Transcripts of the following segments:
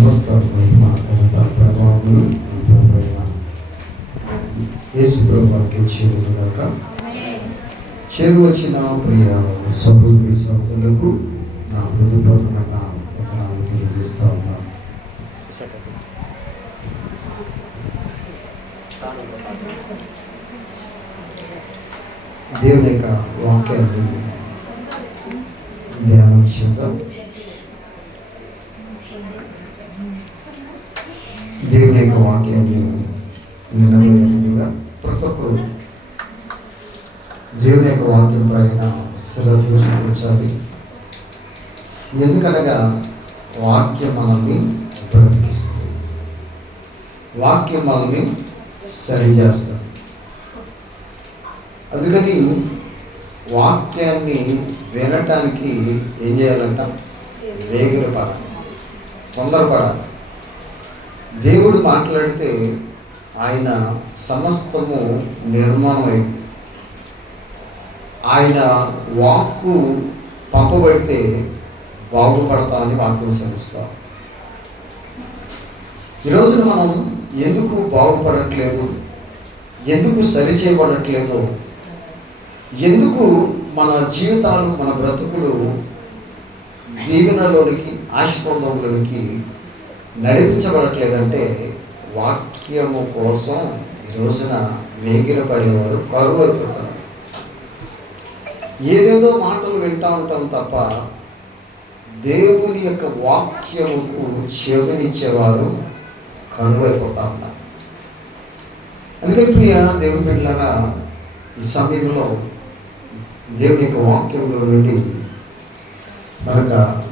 సమస్త మహిమ ఘనత ప్రభావములు యేసు ప్రభువుకి చేరుగాక. చేరువచ్చిన ప్రియ సహోదరి సహోదరులకు నా హృదయపూర్వక వందనాలు తెలియజేస్తా ఉన్నాను. దేవుని యొక్క వాక్యాన్ని ధ్యానం చేద్దాం. దేవుని యొక్క వాక్యాన్ని వినబోయే ముందుగా ప్రతి ఒక్కరు దేవుని యొక్క వాక్యం పైన శ్రద్ధ చూపించాలి. ఎందుకనగా వాక్యం మనల్ని బ్రతికిస్తుంది, వాక్యం మనల్ని సరిచేస్తుంది. అందుకని వాక్యాన్ని వినటానికి ఏం చేయాలంట? వేగిరపడాలి, తొందరపడాలి. దేవుడు మాట్లాడితే ఆయన సమస్తము నిర్మాణం అయింది. ఆయన వాక్కు పంపబడితే బాగుపడతామని వాక్యం శ్రమిస్తాం. ఈరోజున మనం ఎందుకు బాగుపడట్లేదు, ఎందుకు సరిచేయబడట్లేదు, ఎందుకు మన జీవితాలు మన బ్రతుకులు దీవెనలోనికి ఆశీర్వాదంలోనికి నడిపించబడట్లేదంటే వాక్యము కోసం ఈ రోజున వేగిరపడేవారు కరువు అయిపోతారు. ఏదేదో మాటలు వింటూ ఉంటాం తప్ప దేవుని యొక్క వాక్యముకు చెవినిచ్చేవారు కరువు అయిపోతా ఉన్నారు. అందుకని ప్రియ దేవుని బిడ్డలారా, ఈ సమయంలో దేవుని యొక్క వాక్యంలో నుండి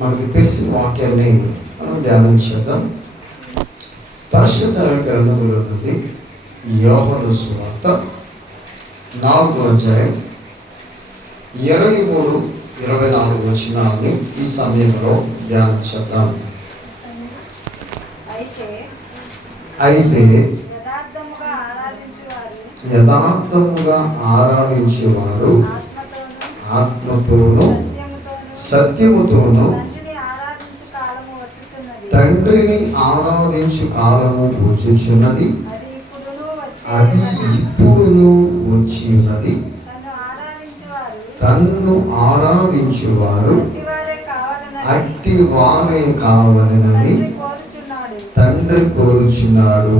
మనకి తెలిసిన వాక్యాన్ని మనం ధ్యానం చేద్దాం. పరిశుద్ధ గ్రంథములో నుండి యోహాను సువార్త 4వ అధ్యాయం 23-24 వచనాన్ని ఈ సమయంలో ధ్యానం చేద్దాం. అయితే యథార్థముగా ఆరాధించేవారు ఆత్మతోనూ సత్యముతోనూ తండ్రిని ఆరాధించు కాలము వచ్చుచున్నది, అది ఇప్పుడును వచ్చి ఉన్నది. తన్ను ఆరాధించువారు అట్టి వారే కావాలని తండ్రి కోరుచున్నాడు.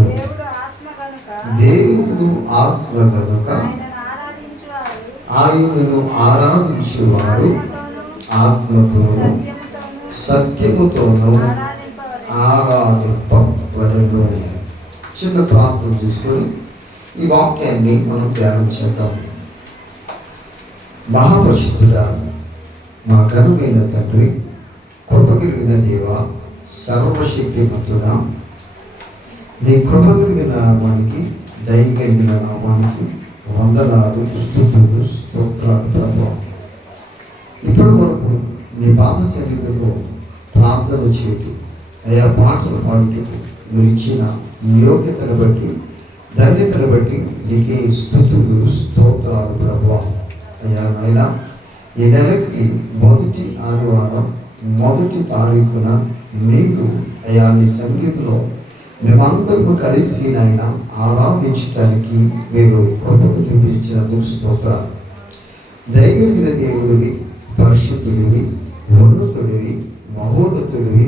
దేవుడు ఆత్మ కనుక ఆయనను ఆరాధించువారు ఆత్మతోనూ సత్యముతోనూ ఆరాధింపవలెను. చిన్న ప్రార్థన తీసుకొని ఈ వాక్యాన్ని మనం ధ్యానం చేద్దాం. మహాపరిశుద్ధుడా, మా ఘనమైన తండ్రి, కృప కలిగిన దేవ, సర్వశక్తిమంతుడా, నీ కృప కలిగిన నామానికి, దయ కలిగిన నామానికి వందనాలు, స్తుతులు, స్తోత్రాలు ప్రభావం. ఇప్పటి వరకు నీ పాద సన్నిధిలో ప్రార్థన చేయటం, అయా పాటలు పాడుటకు మీరు ఇచ్చిన యోగ్యతను బట్టి, ధన్యతను బట్టి నీకే స్తుతులు, స్తోత్రాలు ప్రభావం. అయ్యా నాయన, ఈ నెలకి మొదటి ఆదివారం 1వ తారీఖున మీరు అయా నీ సన్నిధిలో మేమందరూ కలిసి నాయన ఆరాధించడానికి మీరు కృపను చూపించినందుకు స్తోత్రాలు. దయగలిగిన దేవుడివి, పరిశుద్ధుడివి, ఉన్నతుడివి, మహోన్నతుడివి,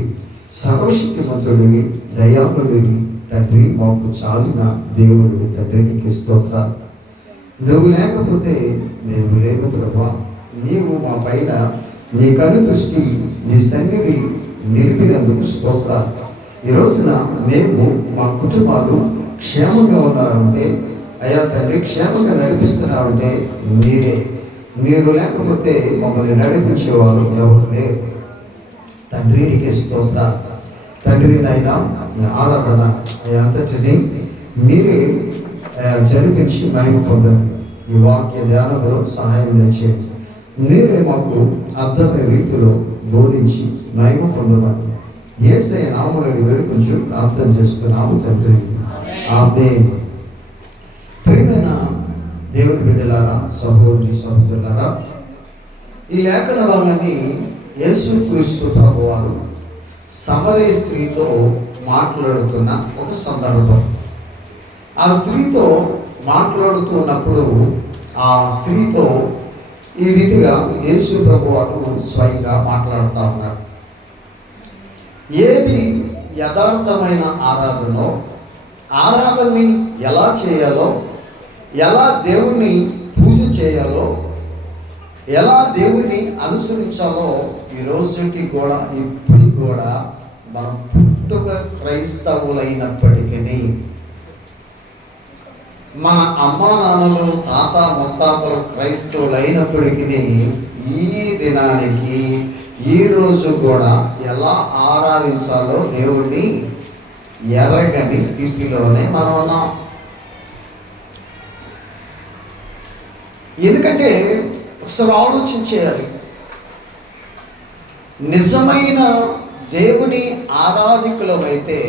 సర్వశక్తిమంతుడివి, దయాళుడివి తండ్రి, మాకు చాలిన దేవుడివి తండ్రి, నీకు స్తోత్రాలు. నువ్వు లేకపోతే మేము లేవు ప్రభా. నీవు మా పైన నీ కను దృష్టి, నీ సన్నిధి నిలిపినందుకు స్తోత్రాలు. ఈ రోజున మేము మా కుటుంబాలు క్షేమంగా ఉన్నారంటే, అయ్యా తండ్రి క్షేమంగా నడిపిస్తున్నారంటే మీరే. మీరు లేకపోతే మమ్మల్ని నడిపించేవారు ఎవరు లేరు తండ్రి, నీకే స్తోత్రాలు. తండ్రి నాయన, ఆరాధన అంతటిని మీరే జరిపించి మహిమ పొందండి. ఈ వాక్య ధ్యానంలో సహాయం తెచ్చేది మీరే మాకు అర్థమయ్యే రీతిలో బోధించి మహిమ పొందబడి యేసయ్య నామములో వేడుకొంచు ప్రార్థన చేస్తున్నాము తండ్రి, ఆమేన్. ప్రియమైన దేవుని బిడ్డలారా, సహోదరి సహోదరులారా, ఈ లేఖన భాగాన్ని యేసుక్రీస్తు ప్రభువారు సమరయ స్త్రీతో మాట్లాడుతున్న ఒక సందర్భం. ఆ స్త్రీతో మాట్లాడుతున్నప్పుడు ఆ స్త్రీతో ఈ రీతిగా యేసు ప్రభువారు స్వయంగా మాట్లాడుతూ ఉన్నారు. ఏది యథార్థమైన ఆరాధనో, ఆరాధనని ఎలా చేయాలో, ఎలా దేవుణ్ణి పూజ చేయాలో, ఎలా దేవుణ్ణి అనుసరించాలో ఈ రోజుకి కూడా ఇప్పటికి కూడా మనం పుట్టుక క్రైస్తవులైనప్పటికీ, మన అమ్మా నాన్నలు తాత ముత్తాతలు క్రైస్తవులైనప్పటికీ ఈ దినానికి ఈ రోజు కూడా ఎలా ఆరాధించాలో దేవుణ్ణి ఎరగని స్థితిలోనే మనం ఉన్నాం. ఎందుకంటే ఒకసారి ఆలోచించేయాలి. నిజమైన దేవుని ఆరాధికులమైతే,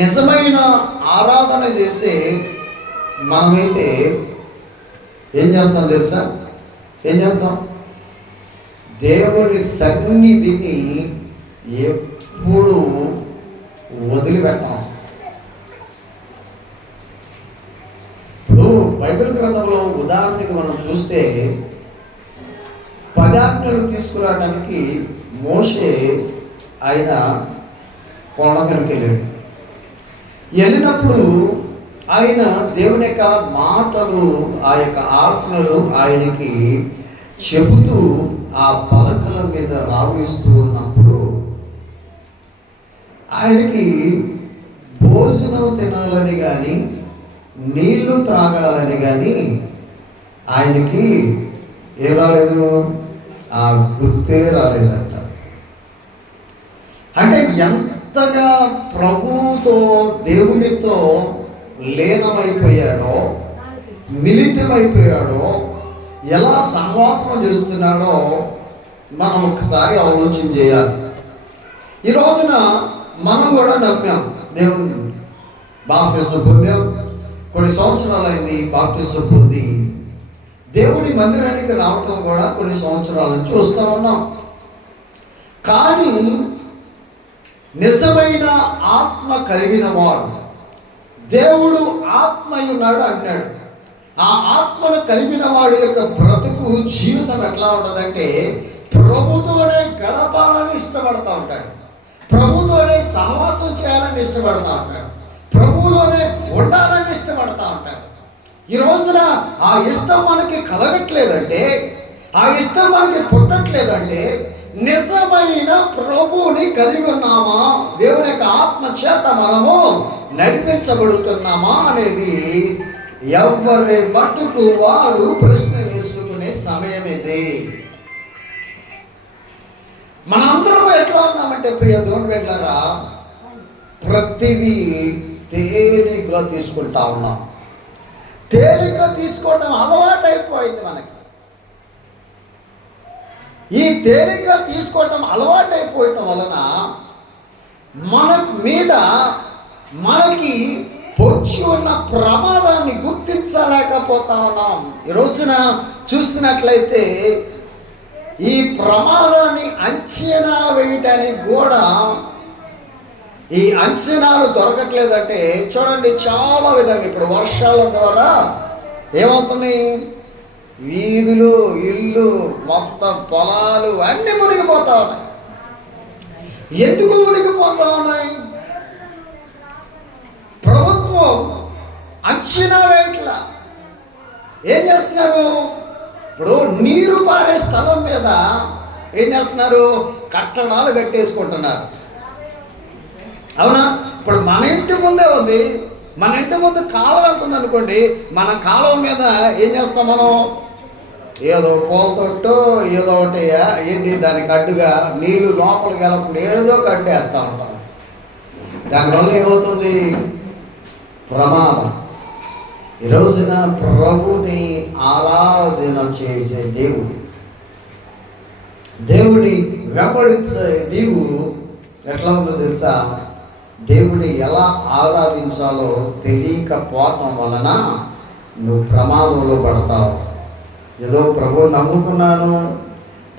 నిజమైన ఆరాధన చేసే మనమైతే ఏం చేస్తాం తెలుసా? ఏం చేస్తాం? దేవుని సన్నిధిని ఎప్పుడు వదిలిపెట్టాం. ఇప్పుడు బైబిల్ గ్రంథంలో ఉదాహరణకి మనం చూస్తే 10 ఆజ్ఞలు తీసుకురావడానికి మోషే ఆయన కొండ మీదకి వెళ్ళాడు. వెళ్ళినప్పుడు ఆయన దేవుని యొక్క మాటలు, ఆ యొక్క ఆజ్ఞలు ఆయనకి చెబుతూ ఆ పలకల మీద రావిస్తూ ఉన్నప్పుడు ఆయనకి భోజనం తినాలని కానీ, నీళ్లు త్రాగాలని కానీ ఆయనకి ఏం రాలేదు, ఆ గుర్తే రాలేదంట. అంటే ఎంతగా ప్రభువుతో దేవునితో లీనమైపోయాడో, మిళితమైపోయాడో, ఎలా సహవాసం చేస్తున్నాడో మనం ఒకసారి ఆలోచన చేయాలి. ఈ రోజున మనం కూడా నమ్మాం, దేవుని బాప్తిసం పొందాం. కొన్ని సంవత్సరాలైంది బాప్తిసం పొంది దేవుని మందిరానికి రావటం కూడా కొన్ని సంవత్సరాల నుంచి చూస్తూ ఉన్నాం. కానీ నిజమైన ఆత్మ కలిగిన వాడు, దేవుడు ఆత్మయున్నాడు అన్నాడు. ఆ ఆత్మను కలిగిన వాడి యొక్క బ్రతుకు జీవితం ఎట్లా ఉంటుందంటే, ప్రభుతోనే గడపాలని ఇష్టపడతా ఉంటాడు, ప్రభుతోనే సహవాసం చేయాలని ఇష్టపడతా ఉంటాడు, ప్రభువులోనే ఉండాలని ఇష్టపడతా ఉంటాడు. ఈ రోజున ఆ ఇష్టం మనకి కలగట్లేదంటే, ఆ ఇష్టం మనకి పుట్టట్లేదంటే నిజమైన ప్రభువుని కలిగి ఉన్నామా, దేవుని యొక్క ఆత్మ చేత మనము నడిపించబడుతున్నామా అనేది ఎవరి మట్టుకు వారు ప్రశ్న వేసుకునే సమయం ఇది. మనందరం ఎట్లా ఉన్నామంటే ప్రియ దేవుని బిడ్డలారా, ప్రతిదీ తేలిగ్గా తీసుకుంటా ఉన్నాం. తేలిగ్గా తీసుకోవడం అలవాటు అయిపోయింది మనకి. ఈ తేలిగ్గా తీసుకోవటం అలవాటు అయిపోవటం వలన మన మీద మనకి పొంచి ఉన్న ప్రమాదాన్ని గుర్తించలేకపోతా ఉన్నాం. ఈ రోజున చూసినట్లయితే ఈ ప్రమాదాన్ని అంచనా వేయటానికి కూడా ఈ అంచనాలు దొరకట్లేదంటే చూడండి, చాలా విధంగా ఇప్పుడు వర్షాల ద్వారా ఏమవుతుంది, వీధులు, ఇల్లు, మొత్తం పొలాలు అన్నీ మునిగిపోతా ఉన్నాయి. ఎందుకు మునిగిపోతా ఉన్నాయి? ప్రభుత్వం అంచనా వేయట్లా. ఏం చేస్తున్నారు? ఇప్పుడు నీరు పారే స్థలం మీద ఏం చేస్తున్నారు? కట్టడాలు కట్టేసుకుంటున్నారు. అవునా? ఇప్పుడు మన ఇంటి ముందే ఉంది, మన ఇంటి ముందు కాలువ వెళ్తుంది అనుకోండి, మన కాలువ మీద ఏం చేస్తాం మనం? ఏదో పూల తొట్టు ఏదో ఒకటి ఏంటి దానికి అడ్డుగా నీళ్లు లోపలికి వెళ్ళకుండా ఏదో కట్టేస్తూ ఉంటాం. దానివల్ల ఏమవుతుంది? ప్రమాదం. ఈ రోజున ప్రభుని ఆరాధన చేసే దేవుని వెంబడించే నీవు ఎట్లా ఉందో తెలుసా? దేవుని ఎలా ఆరాధించాలో తెలియకపోవటం వలన నువ్వు ప్రమాదంలో పడతావు. ఏదో ప్రభు నమ్ముకున్నాను,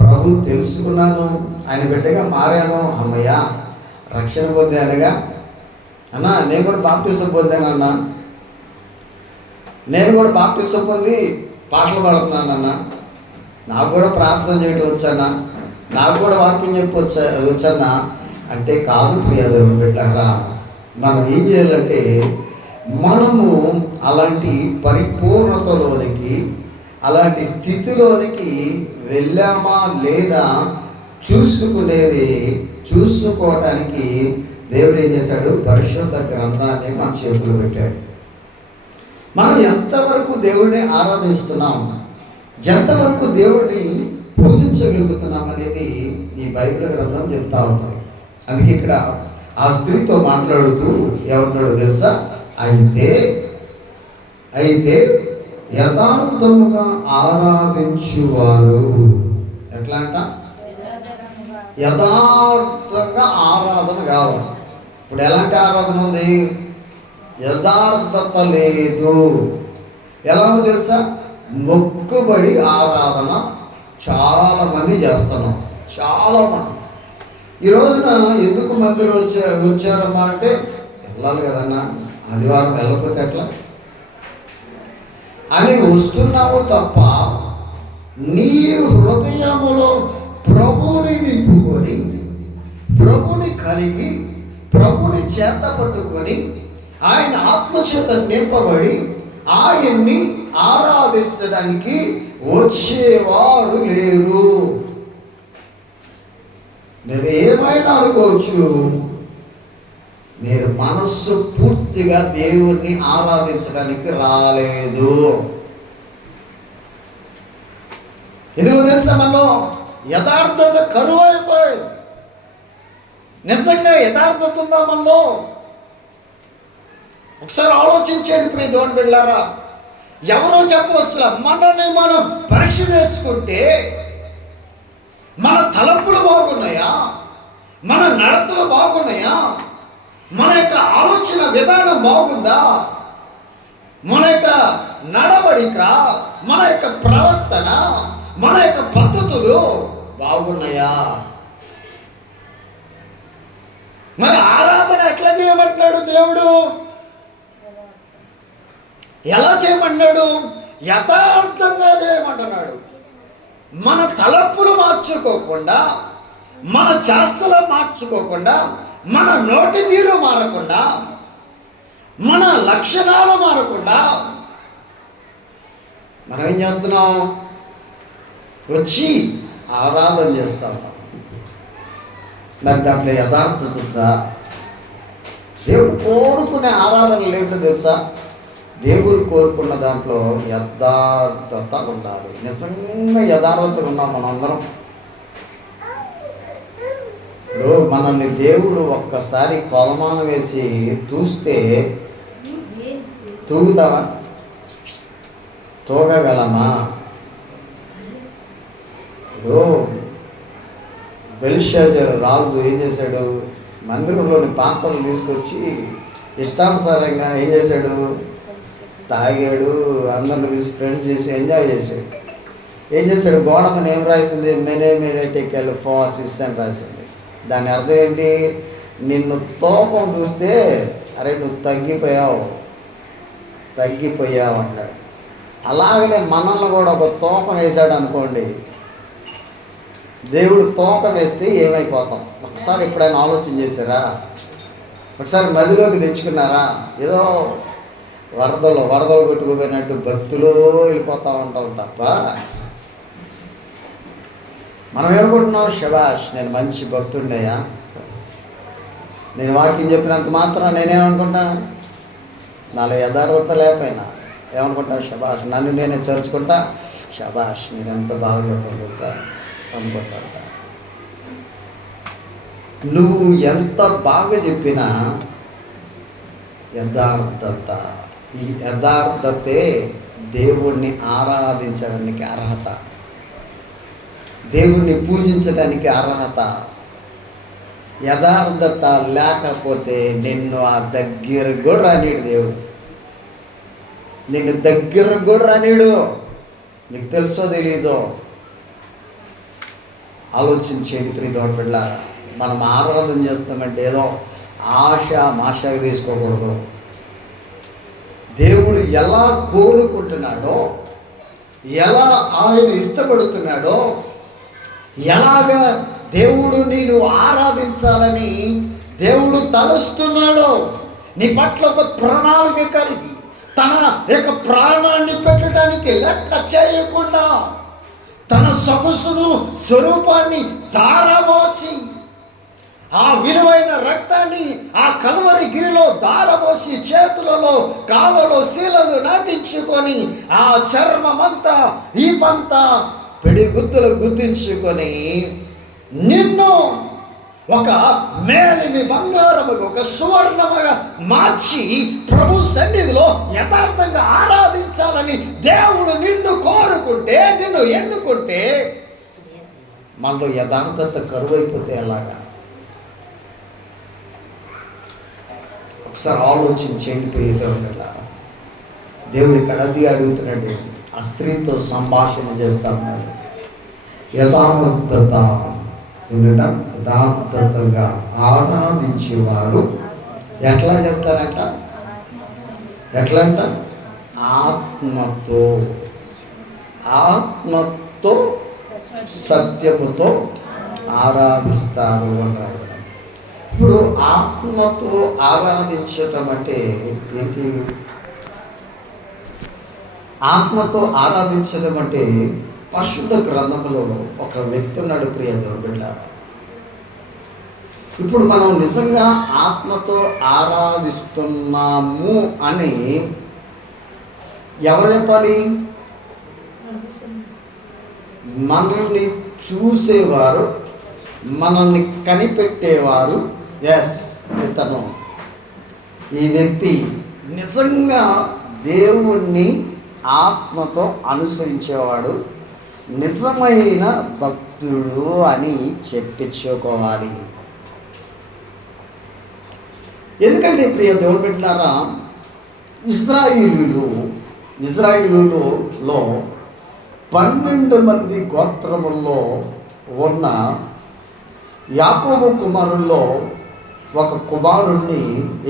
ప్రభు తెలుసుకున్నాను, ఆయన బిడ్డగా మారాను, అమ్మయ్య రక్షణ పొందానుగా అన్నా, నేను కూడా బాప్టిజం పొందానన్నా, నేను కూడా బాప్టిజం పొంది పాటలు పాడుతున్నానన్నా, నాకు కూడా ప్రార్థన చేయడం వచ్చానా, నాకు కూడా వాక్యం వచ్చన్నా అంటే కాదు ప్రియదేవుని బిడ్డలారా. మనం ఏం చేయాలంటే మనము అలాంటి పరిపూర్ణతలోనికి, అలాంటి స్థితిలోనికి వెళ్ళామా లేదా చూసుకోవటానికి దేవుడు ఏం చేశాడు? పరిశుద్ధ గ్రంథాన్ని మన చేతులు పెట్టాడు. మనం ఎంతవరకు దేవుడిని ఆరాధిస్తున్నాం, ఎంతవరకు దేవుడిని పూజించగలుగుతున్నాం అనేది ఈ బైబిల్ గ్రంథం చెప్తా ఉంటుంది. అందుకే ఇక్కడ ఆ స్త్రీతో మాట్లాడుతూ ఏమన్నాడు తెలుసా? అయితే యథార్థముగా ఆరాధించువారు, ఎట్లా అంట? యథార్థంగా ఆరాధన కావాలి. ఇప్పుడు ఎలాంటి ఆరాధన ఉంది? యథార్థత లేదు. ఎలా ఉంది తెలుసా? మొక్కుబడి ఆరాధన చాలామంది చేస్తున్నాం. చాలామంది ఈ రోజున ఎందుకు మందిరం వచ్చారమ్మా అంటే వెళ్ళాలి కదన్నా, ఆదివారం వెళ్ళకపోతే ఎట్లా అని వస్తున్నావు తప్ప నీ హృదయములో ప్రభుని నింపుకొని, ప్రభుని కలిగి, ప్రభుని చేత పట్టుకొని, ఆయన ఆత్మచేత నింపబడి ఆయన్ని ఆరాధించడానికి వచ్చేవారు లేరు. మీరు ఏమైనా అనుకోవచ్చు, మీరు మనస్సు పూర్తిగా దేవుణ్ణి ఆరాధించడానికి రాలేదు. ఎందుకు తెలుసా? మనలో యథార్థత కరువైపోయింది. నిజంగా యథార్థత ఉందా మనలో? ఒకసారి ఆలోచించండి ప్రియ దేవుని బిడ్డలారా. ఎవరో చెప్పవచ్చులా, మనల్ని మనం పరీక్ష చేసుకుంటే మన తలంపులు బాగున్నాయా, మన నడతలు బాగున్నాయా, మన యొక్క ఆలోచన విధానం బాగుందా, మన యొక్క నడవడిక, మన యొక్క ప్రవర్తన, మన యొక్క పద్ధతులు బాగున్నాయా? మరి ఆరాధన ఎట్లా చేయమంటున్నాడు దేవుడు? ఎలా చేయమంటున్నాడు? యథార్థంగా చేయమంటున్నాడు. మన తలపులు మార్చుకోకుండా, మన చేష్టలు మార్చుకోకుండా, మన నోటి తీరు మారకుండా, మన లక్షణాలు మారకుండా మనం ఏం చేస్తున్నాం? వచ్చి ఆరాధన చేస్తాం. మరి దాంట్లో యథార్థత ఉందా? దేవుడు కోరుకునే ఆరాధన లేకుండా తెలుసా? దేవుడు కోరుకున్న దాంట్లో యథార్థత ఉండాలి. నిజంగా యథార్థత ఉన్నాం మనందరం. ఇప్పుడు మనల్ని దేవుడు ఒక్కసారి కొలమానం వేసి చూస్తే తూగుతావా? తూగగలమా? ఇప్పుడు బెల్షాజర్ రాజు ఏం చేశాడు? మందిరంలోని పాత్రలు తీసుకొచ్చి ఇష్టానుసారంగా ఏం చేశాడు? తాగాడు, అందరిని పిలిచి ఫ్రెండ్స్ చేసి ఎంజాయ్ చేశాడు. ఏం చేశాడు? గోడ మీద ఏం రాసింది? మెనేటెకెల్ ఫాసిస్ట్ అని రాసింది. దాని అర్థం ఏంటి? నిన్ను తోపం చూస్తే అరే నువ్వు తగ్గిపోయావు అంటాడు. అలాగనే మనల్ని కూడా ఒక తోపం వేశాడు అనుకోండి. దేవుడు తోపం వేస్తే ఏమైపోతాం? ఒకసారి ఎప్పుడైనా ఆలోచన చేశారా? ఒకసారి మదిలోకి తెచ్చుకున్నారా? ఏదో వరదలు కొట్టుకుపోయినట్టు భక్తులు వెళ్ళిపోతూ ఉంటాం తప్ప మనం ఏమనుకుంటున్నాం? శబాష్, నేను మంచి భక్తుడినయ్యా, నేను వాక్యం చెప్పినంత మాత్రం నేనేమనుకుంటాను? నాలో యథార్థత లేకపోయినా ఏమనుకుంటాను? శబాష్, నన్ను నేనే చేర్చుకుంటా, శబాష్ నేను ఎంత బాగా చెప్తాను సార్ అనుకుంటాను. నువ్వు ఎంత బాగా చెప్పినా యథార్థత, ఈ యథార్థతే దేవుణ్ణి ఆరాధించడానికి అర్హత, దేవుణ్ణి పూజించడానికి అర్హత. యథార్థత లేకపోతే నిన్ను ఆ దగ్గరకు కూడా రానీడు దేవుడు. నిన్ను దగ్గరకు కూడా రానీడు. నీకు తెలుసో తెలీదో ఆలోచించేది ప్రియమైన బిడ్డలారా. మనం ఆరాధన చేస్తామంటే ఏదో మాషగా తీసుకోకూడదు. దేవుడు ఎలా కోరుకుంటున్నాడో, ఎలా ఆయన ఇష్టపడుతున్నాడో, ఎలాగా దేవుడు నేను ఆరాధించాలని దేవుడు తలుస్తున్నాడో, నీ పట్ల ఒక ప్రణాళిక కలిగి తన యొక్క ప్రాణాన్ని పెట్టడానికి లెక్క చేయకుండా తన సొగసును స్వరూపాన్ని ధారపోసి, ఆ విలువైన రక్తాన్ని ఆ కలువరి గిరిలో ధారపోసి, చేతులలో కాళ్ళలో శీలలు నాటించుకొని, ఆ చర్మమంతా ఈపంతా పిడిగుద్దులు గుద్దించుకొని నిన్ను ఒక మేలిమి బంగారముగా, ఒక సువర్ణముగా మార్చి ప్రభు సన్నిధిలో యథార్థంగా ఆరాధించాలని దేవుడు నిన్ను కోరుకుంటే, నిన్ను ఎన్నుకుంటే, మనలో యథార్థత కరువైపోతే ఎలాగా? ఒకసారి ఆలోచించేంటి ప్రియతరులారా. దేవుడి కడది అడుగుతున్నాడు, ఆ స్త్రీతో సంభాషణ చేస్తా ఉన్నాడు. యథార్థతగా ఆరాధించేవారు ఎట్లా చేస్తారంట? ఎట్లంట? ఆత్మతో సత్యముతో ఆరాధిస్తారు అన్నాడు. ఇప్పుడు ఆత్మతో ఆరాధించటం అంటే ఏంటి? ఆత్మతో ఆరాధించడం అంటే పరిశుద్ధ గ్రంథంలో ఒక వ్యక్తి ఉన్నాడు ప్రియదేవుని బిడ్డ. ఇప్పుడు మనం నిజంగా ఆత్మతో ఆరాధిస్తున్నాము అని ఎవరు చెప్పాలి? మనల్ని చూసేవారు, మనల్ని కనిపెట్టేవారు. ఇతను, ఈ వ్యక్తి నిజంగా దేవుణ్ణి ఆత్మతో అనుసరించేవాడు, నిజమైన భక్తుడు అని చెప్పించుకోవాలి. ఎందుకంటే ప్రియ దేవుని బిడ్డలారా, ఇజ్రాయిలులో 12 మంది గోత్రముల్లో ఉన్న యాకోబు కుమారుల్లో ఒక కుమారుణ్ణి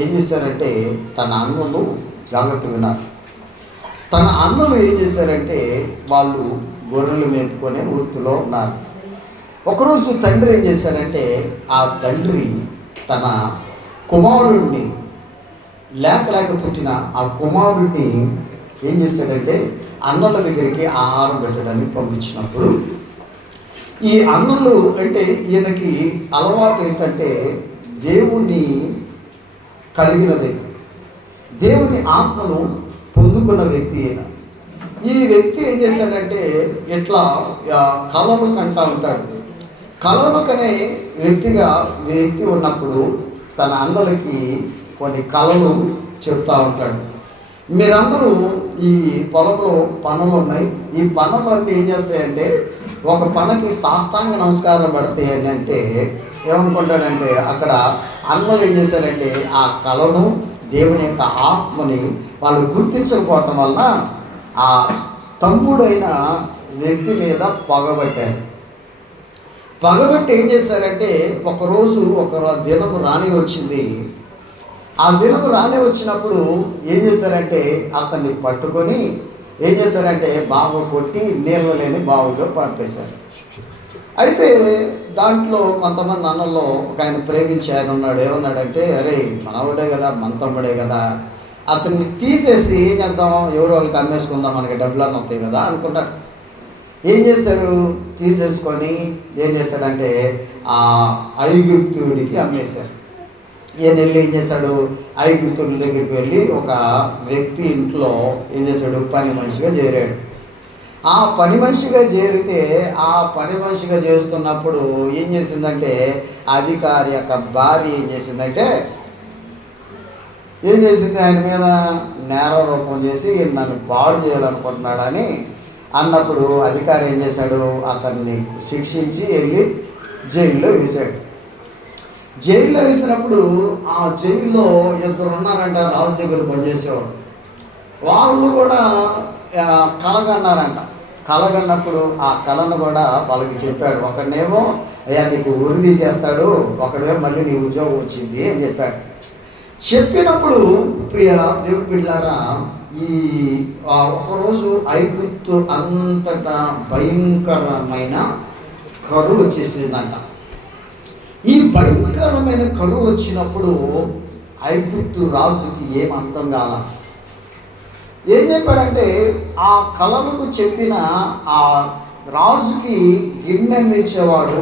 ఏం చేశారంటే, తన అన్నలు జాగ్రత్త విన్నారు. తన అన్నలు ఏం చేశారంటే, వాళ్ళు గొర్రెలు మేపుకునే వృత్తిలో ఉన్నారు. ఒకరోజు తండ్రి ఏం చేశారంటే, ఆ తండ్రి తన కుమారుడిని లేక పుట్టిన ఆ కుమారుడిని ఏం చేశాడంటే, అన్నల దగ్గరికి ఆహారం పెట్టడానికి పంపించినప్పుడు, ఈ అన్నలు అంటే ఈయనకి అలవాటు ఏంటంటే, దేవుని కలిగిన వ్యక్తి, దేవుని ఆత్మను పొందుకున్న వ్యక్తి అయిన ఈ వ్యక్తి ఏం చేశాడంటే, ఇట్లా కలలు కంటా ఉంటాడు. కలలు కనే వ్యక్తి ఉన్నప్పుడు తన అన్నలకి కొన్ని కళలు చెప్తా ఉంటాడు. మీరందరూ ఈ పొలంలో పనులు ఉన్నాయి, ఈ పనులన్నీ ఏం చేస్తాయంటే, ఒక పనకి సాష్టాంగ నమస్కారం పెడతాయి అని అంటే ఏమనుకుంటాడంటే, అక్కడ అన్నలు ఏం చేశారంటే, ఆ కళను దేవుని యొక్క ఆత్మని వాళ్ళు గుర్తించకపోవటం వల్ల ఆ తమ్ముడైన వ్యక్తి మీద పగబట్టి ఏం చేశారంటే, ఒకరోజు ఒక దినము రాని వచ్చింది. ఆ దినము రాని వచ్చినప్పుడు ఏం చేశారంటే, అతన్ని పట్టుకొని ఏం చేశారంటే, బాగా కొట్టి నీళ్ళు లేని బావులో పంపేశారు. అయితే దాంట్లో కొంతమంది అన్నల్లో ఒక ఆయన ప్రేమించి ఆయన ఉన్నాడు. ఏమన్నాడంటే, అరే మనవుడే కదా, మన తమ్ముడే కదా, అతన్ని తీసేసి ఏం చేద్దాం, ఎవరో వాళ్ళకి అమ్మేసుకుందాం, మనకి డబ్బులన్నీ వస్తాయి కదా అనుకుంటారు. ఏం చేశారు, తీసేసుకొని ఏం చేశాడంటే ఆ ఐగుప్తుడికి అమ్మేశారు. ఈయన వెళ్ళి ఏం చేశాడు, ఐగుప్తుడి దగ్గరికి వెళ్ళి ఒక వ్యక్తి ఇంట్లో ఏం చేశాడు, పని మనిషిగా చేరాడు. ఆ పని మనిషిగా చేరితే, ఆ పని మనిషిగా చేస్తున్నప్పుడు ఏం చేసిందంటే, అధికారి యొక్క భార్య ఏం చేసింది, ఆయన మీద నేరారోపణ చేసి నన్ను పాడు చేయాలనుకుంటున్నాడని అన్నప్పుడు అధికారి ఏం చేశాడు, అతన్ని శిక్షించి వెళ్ళి జైల్లో వేశాడు. జైల్లో వేసినప్పుడు ఆ జైల్లో 2 ఉన్నారంట, రాజు దగ్గర పనిచేసేవాడు. వాళ్ళు కూడా కలగన్నారంట. కలగన్నప్పుడు ఆ కళను కూడా వాళ్ళకి చెప్పాడు. ఒకడేమో అయ్యా నీకు ఉరి తీసేస్తాడు, ఒకడే మళ్ళీ నీ ఉద్యోగం వచ్చింది అని చెప్పాడు. చెప్పినప్పుడు ప్రియ దేవుడి బిడ్డలారా, ఈ ఒకరోజు ఐగుప్తు అంతటా భయంకరమైన కరువు వచ్చేసిందంట. ఈ భయంకరమైన కరువు వచ్చినప్పుడు ఐగుప్తు రాజుకి ఏం అర్థం కాల. ఏం చెప్పాడంటే, ఆ కలలకు చెప్పిన ఆ రాజుకి గిన్నె అందించేవాడు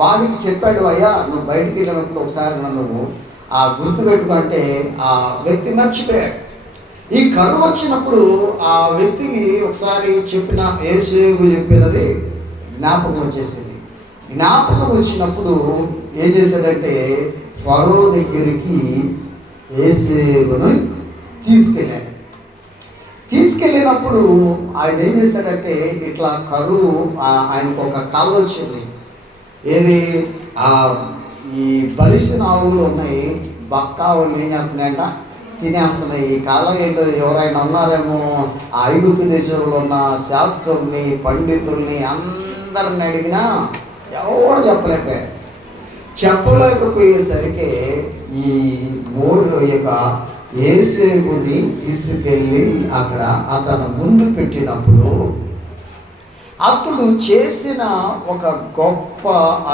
వాడికి చెప్పాడు, అయ్యా నువ్వు బయటికి వెళ్ళినప్పుడు ఒకసారి నన్ను గుర్తుపెట్టుకుంటే ఆ వ్యక్తి మర్చిపోయాడు. ఈ కరువు వచ్చినప్పుడు ఆ వ్యక్తికి ఒకసారి చెప్పిన యేసేపు చెప్పినది జ్ఞాపకం వచ్చేసింది. జ్ఞాపకం వచ్చినప్పుడు ఏం చేశాడంటే, ఫరో దగ్గరికి యేసేపును తీసుకెళ్ళినప్పుడు ఆయన ఏం చేశాడంటే, ఇట్లా కరువు ఆయనకు ఒక కళ వచ్చింది. ఏది ఈ బలిసిన ఆవులు ఉన్నాయి, బక్కావులు ఏం చేస్తున్నాయంట, తినేస్తున్నాయి. ఈ కాలం ఏంటో ఎవరైనా ఉన్నారేమో ఆ ఐగుప్తు దేశంలో ఉన్న శాస్త్రుల్ని పండితుల్ని అందరిని అడిగినా ఎవరు చెప్పలేకపోయేసరికి ఈ యేసేపుని తీసుకెళ్ళి అక్కడ అతను ముందు పెట్టినప్పుడు అతడు చేసిన ఒక గొప్ప,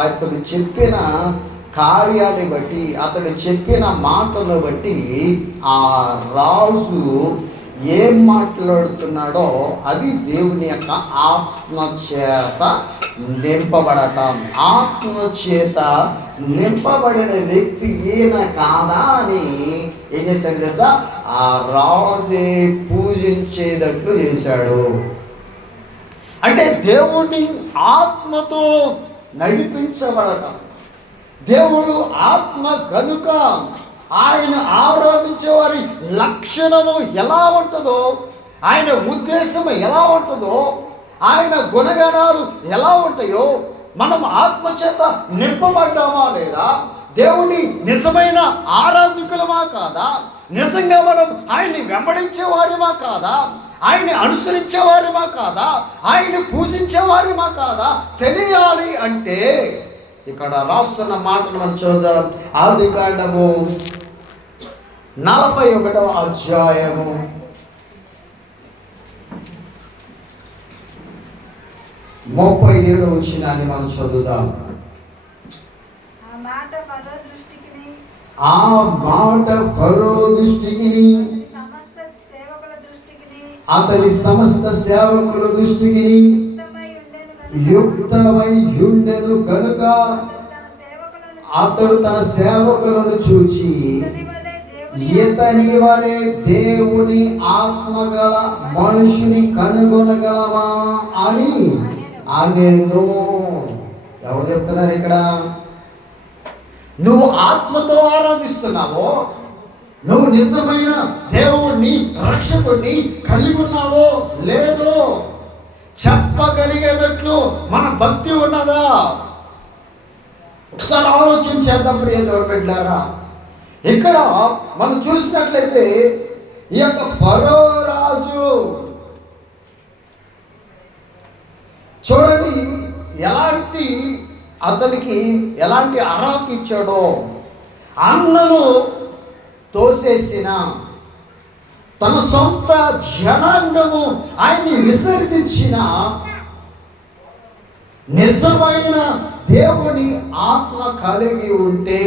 అతడు చెప్పిన కార్యాన్ని బట్టి, అతడు చెప్పిన మాటలు బట్టి ఆ రాజు ఏం మాట్లాడుతున్నాడో అది దేవుని యొక్క ఆత్మచేత నింపబడటం. ఆత్మచేత నింపబడిన వ్యక్తి ఈయన కాదా అని ఏం చేశాడు తెలుసా, ఆ రాజే పూజించేటట్లు చేశాడు. అంటే దేవుడిని ఆత్మతో నడిపించబడటం. దేవుడు ఆత్మ కనుక ఆయన ఆరాధించే వారి లక్షణము ఎలా ఉంటుందో, ఆయన ఉద్దేశం ఎలా ఉంటుందో, ఆయన గుణగణాలు ఎలా ఉంటాయో, మనం ఆత్మచేత నింపబడ్డామా లేదా, దేవుని నిజమైన ఆరాధకులమా కాదా, నిజంగా మనం ఆయన్ని వెంబడించేవారిమా కాదా, ఆయన్ని అనుసరించేవారిమా కాదా, ఆయన్ని పూజించేవారిమా కాదా తెలియాలి అంటే ఇక్కడ రాస్తున్న మాటను మనం చూద్దాం. ఆదికాండము 41వ అధ్యాయము 37వ వచనాన్ని మనం చదువుదాం. ఆ మాట ఫరో దృష్టికి, అతని సమస్త సేవకుల దృష్టికి యుక్తమై ఉండెను కనుక అతడు తన సేవకులను చూచి, ఇతని వలె దేవుని ఆత్మగల మనుషుని కనుగొనగలమా అని అనెను. ఎవరు చెప్తున్నారు ఇక్కడ? నువ్వు ఆత్మతో ఆరాధిస్తున్నావో, నువ్వు నిజమైన దేవుణ్ణి రక్షకుడిని కలిగి ఉన్నావో లేదో చెప్పగలిగేటట్లు మన భక్తి ఉన్నదా? ఒకసారి ఆలోచించేద్దాం ప్రియ దేవుని బిడ్డలారా. ఇక్కడ మనం చూసినట్లయితే ఈ యొక్క ఫరో రాజు చూడండి అతనికి ఎలాంటి అర్హత ఇచ్చాడో. అన్నను తోసేసిన తన సొంత జనాంగము ఆయన్ని విసర్జించిన నిజమైన దేవుని ఆత్మ కలిగి ఉంటే,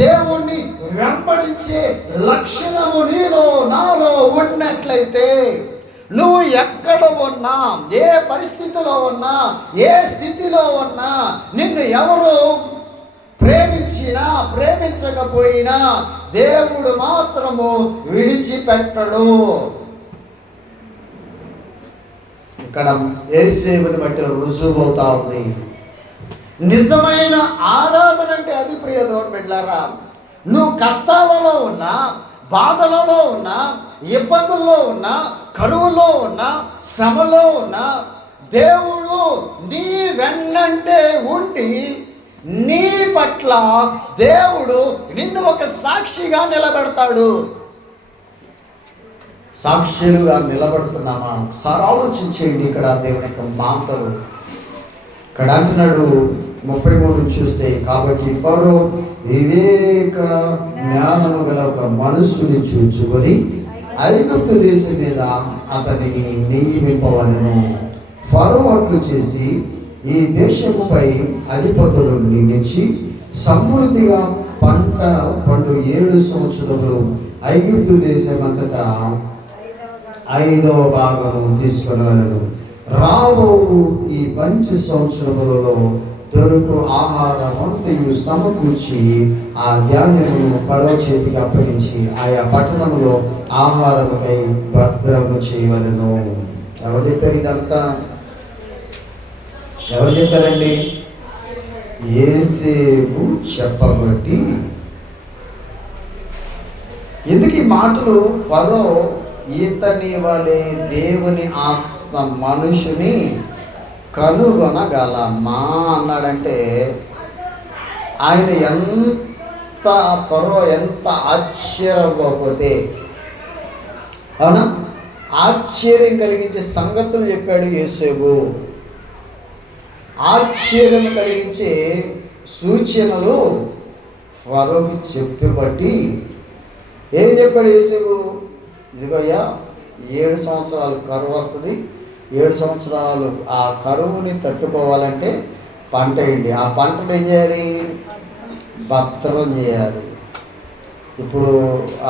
దేవుణ్ణి వెంబడించే లక్షణము నీలో నాలో ఉన్నట్లయితే, నువ్వు ఎక్కడ ఉన్నా, ఏ పరిస్థితిలో ఉన్నా, ఏ స్థితిలో ఉన్నా, నిన్ను ఎవరు ప్రేమించినా ప్రేమించకపోయినా దేవుడు మాత్రము విడిచిపెట్టడు. ఇక్కడ యేసేపుని బట్టి రుజువు అవుతా ఉంది. నిజమైన ఆరాధన అంటే అది ప్రియ దేవుని బిడ్డలారా. నువ్వు కష్టాలలో ఉన్నా, బాధలలో ఉన్నా, ఇబ్బందుల్లో ఉన్నా, కరువులో ఉన్నా, శ్రమలో ఉన్నా, దేవుడు నీ వెన్నంటే ఉండి నీ పట్ల దేవుడు నిన్ను ఒక సాక్షిగా నిలబెడతాడు. సాక్షులుగా నిలబడుతున్నామా? ఒకసారి ఆలోచించేయండి. ఇక్కడ దేవుని యొక్క మాటలు ఇక్కడ అంటున్నాడు, 33 చూస్తే, కాబట్టి ఫరో వివేక జ్ఞానము గల ఒక మనుషుని చూచుకొని ఐగుప్తు దేశం మీద అతనిని నియమింపవలెను. ఫరో అట్లు చేసి ఈ దేశముపై అధిపతులు నియమించి సమృద్ధిగా పంట పండు 7 సంవత్సరములు ఐగుప్తు దేశమంతటా 5వ భాగము తీసుకున్నాను. రాబో ఈ మంచి సంవత్సరములలో దొరుకు ఆహారమంతయు సమకూర్చి ఆ ధాన్యమును ఫరో చేతికి అప్పగించి ఆయా పట్టణంలో ఆహారముకై భద్రము చేయవలెను. ఎవరు చెప్పారు ఇదంతా? ఎవరు చెప్పారండి? యోసేపు చెప్పబట్టి. ఎందుకు ఈ మాటలు? ఫరో ఈతని వలె దేవుని ఆత్మ మనుషుని కనుగొనగలమా అన్నాడంటే ఆయన ఫరో ఎంత ఆశ్చర్యపోతే, అవునా, ఆశ్చర్యం కలిగించే సంగతులు చెప్పాడు యోసేపు. ఆశ్చర్యం కలిగించే సూచనలు ఫరోకి చెప్పబట్టి ఏం చెప్పాడు యోసేపు? ఇదిగోయ్యా 7 సంవత్సరాలు కరువు వస్తుంది, 7 సంవత్సరాలు ఆ కరువుని తట్టుకోవాలంటే పంట వేయండి. ఆ పంటను ఏం చేయాలి? భద్రం చేయాలి. ఇప్పుడు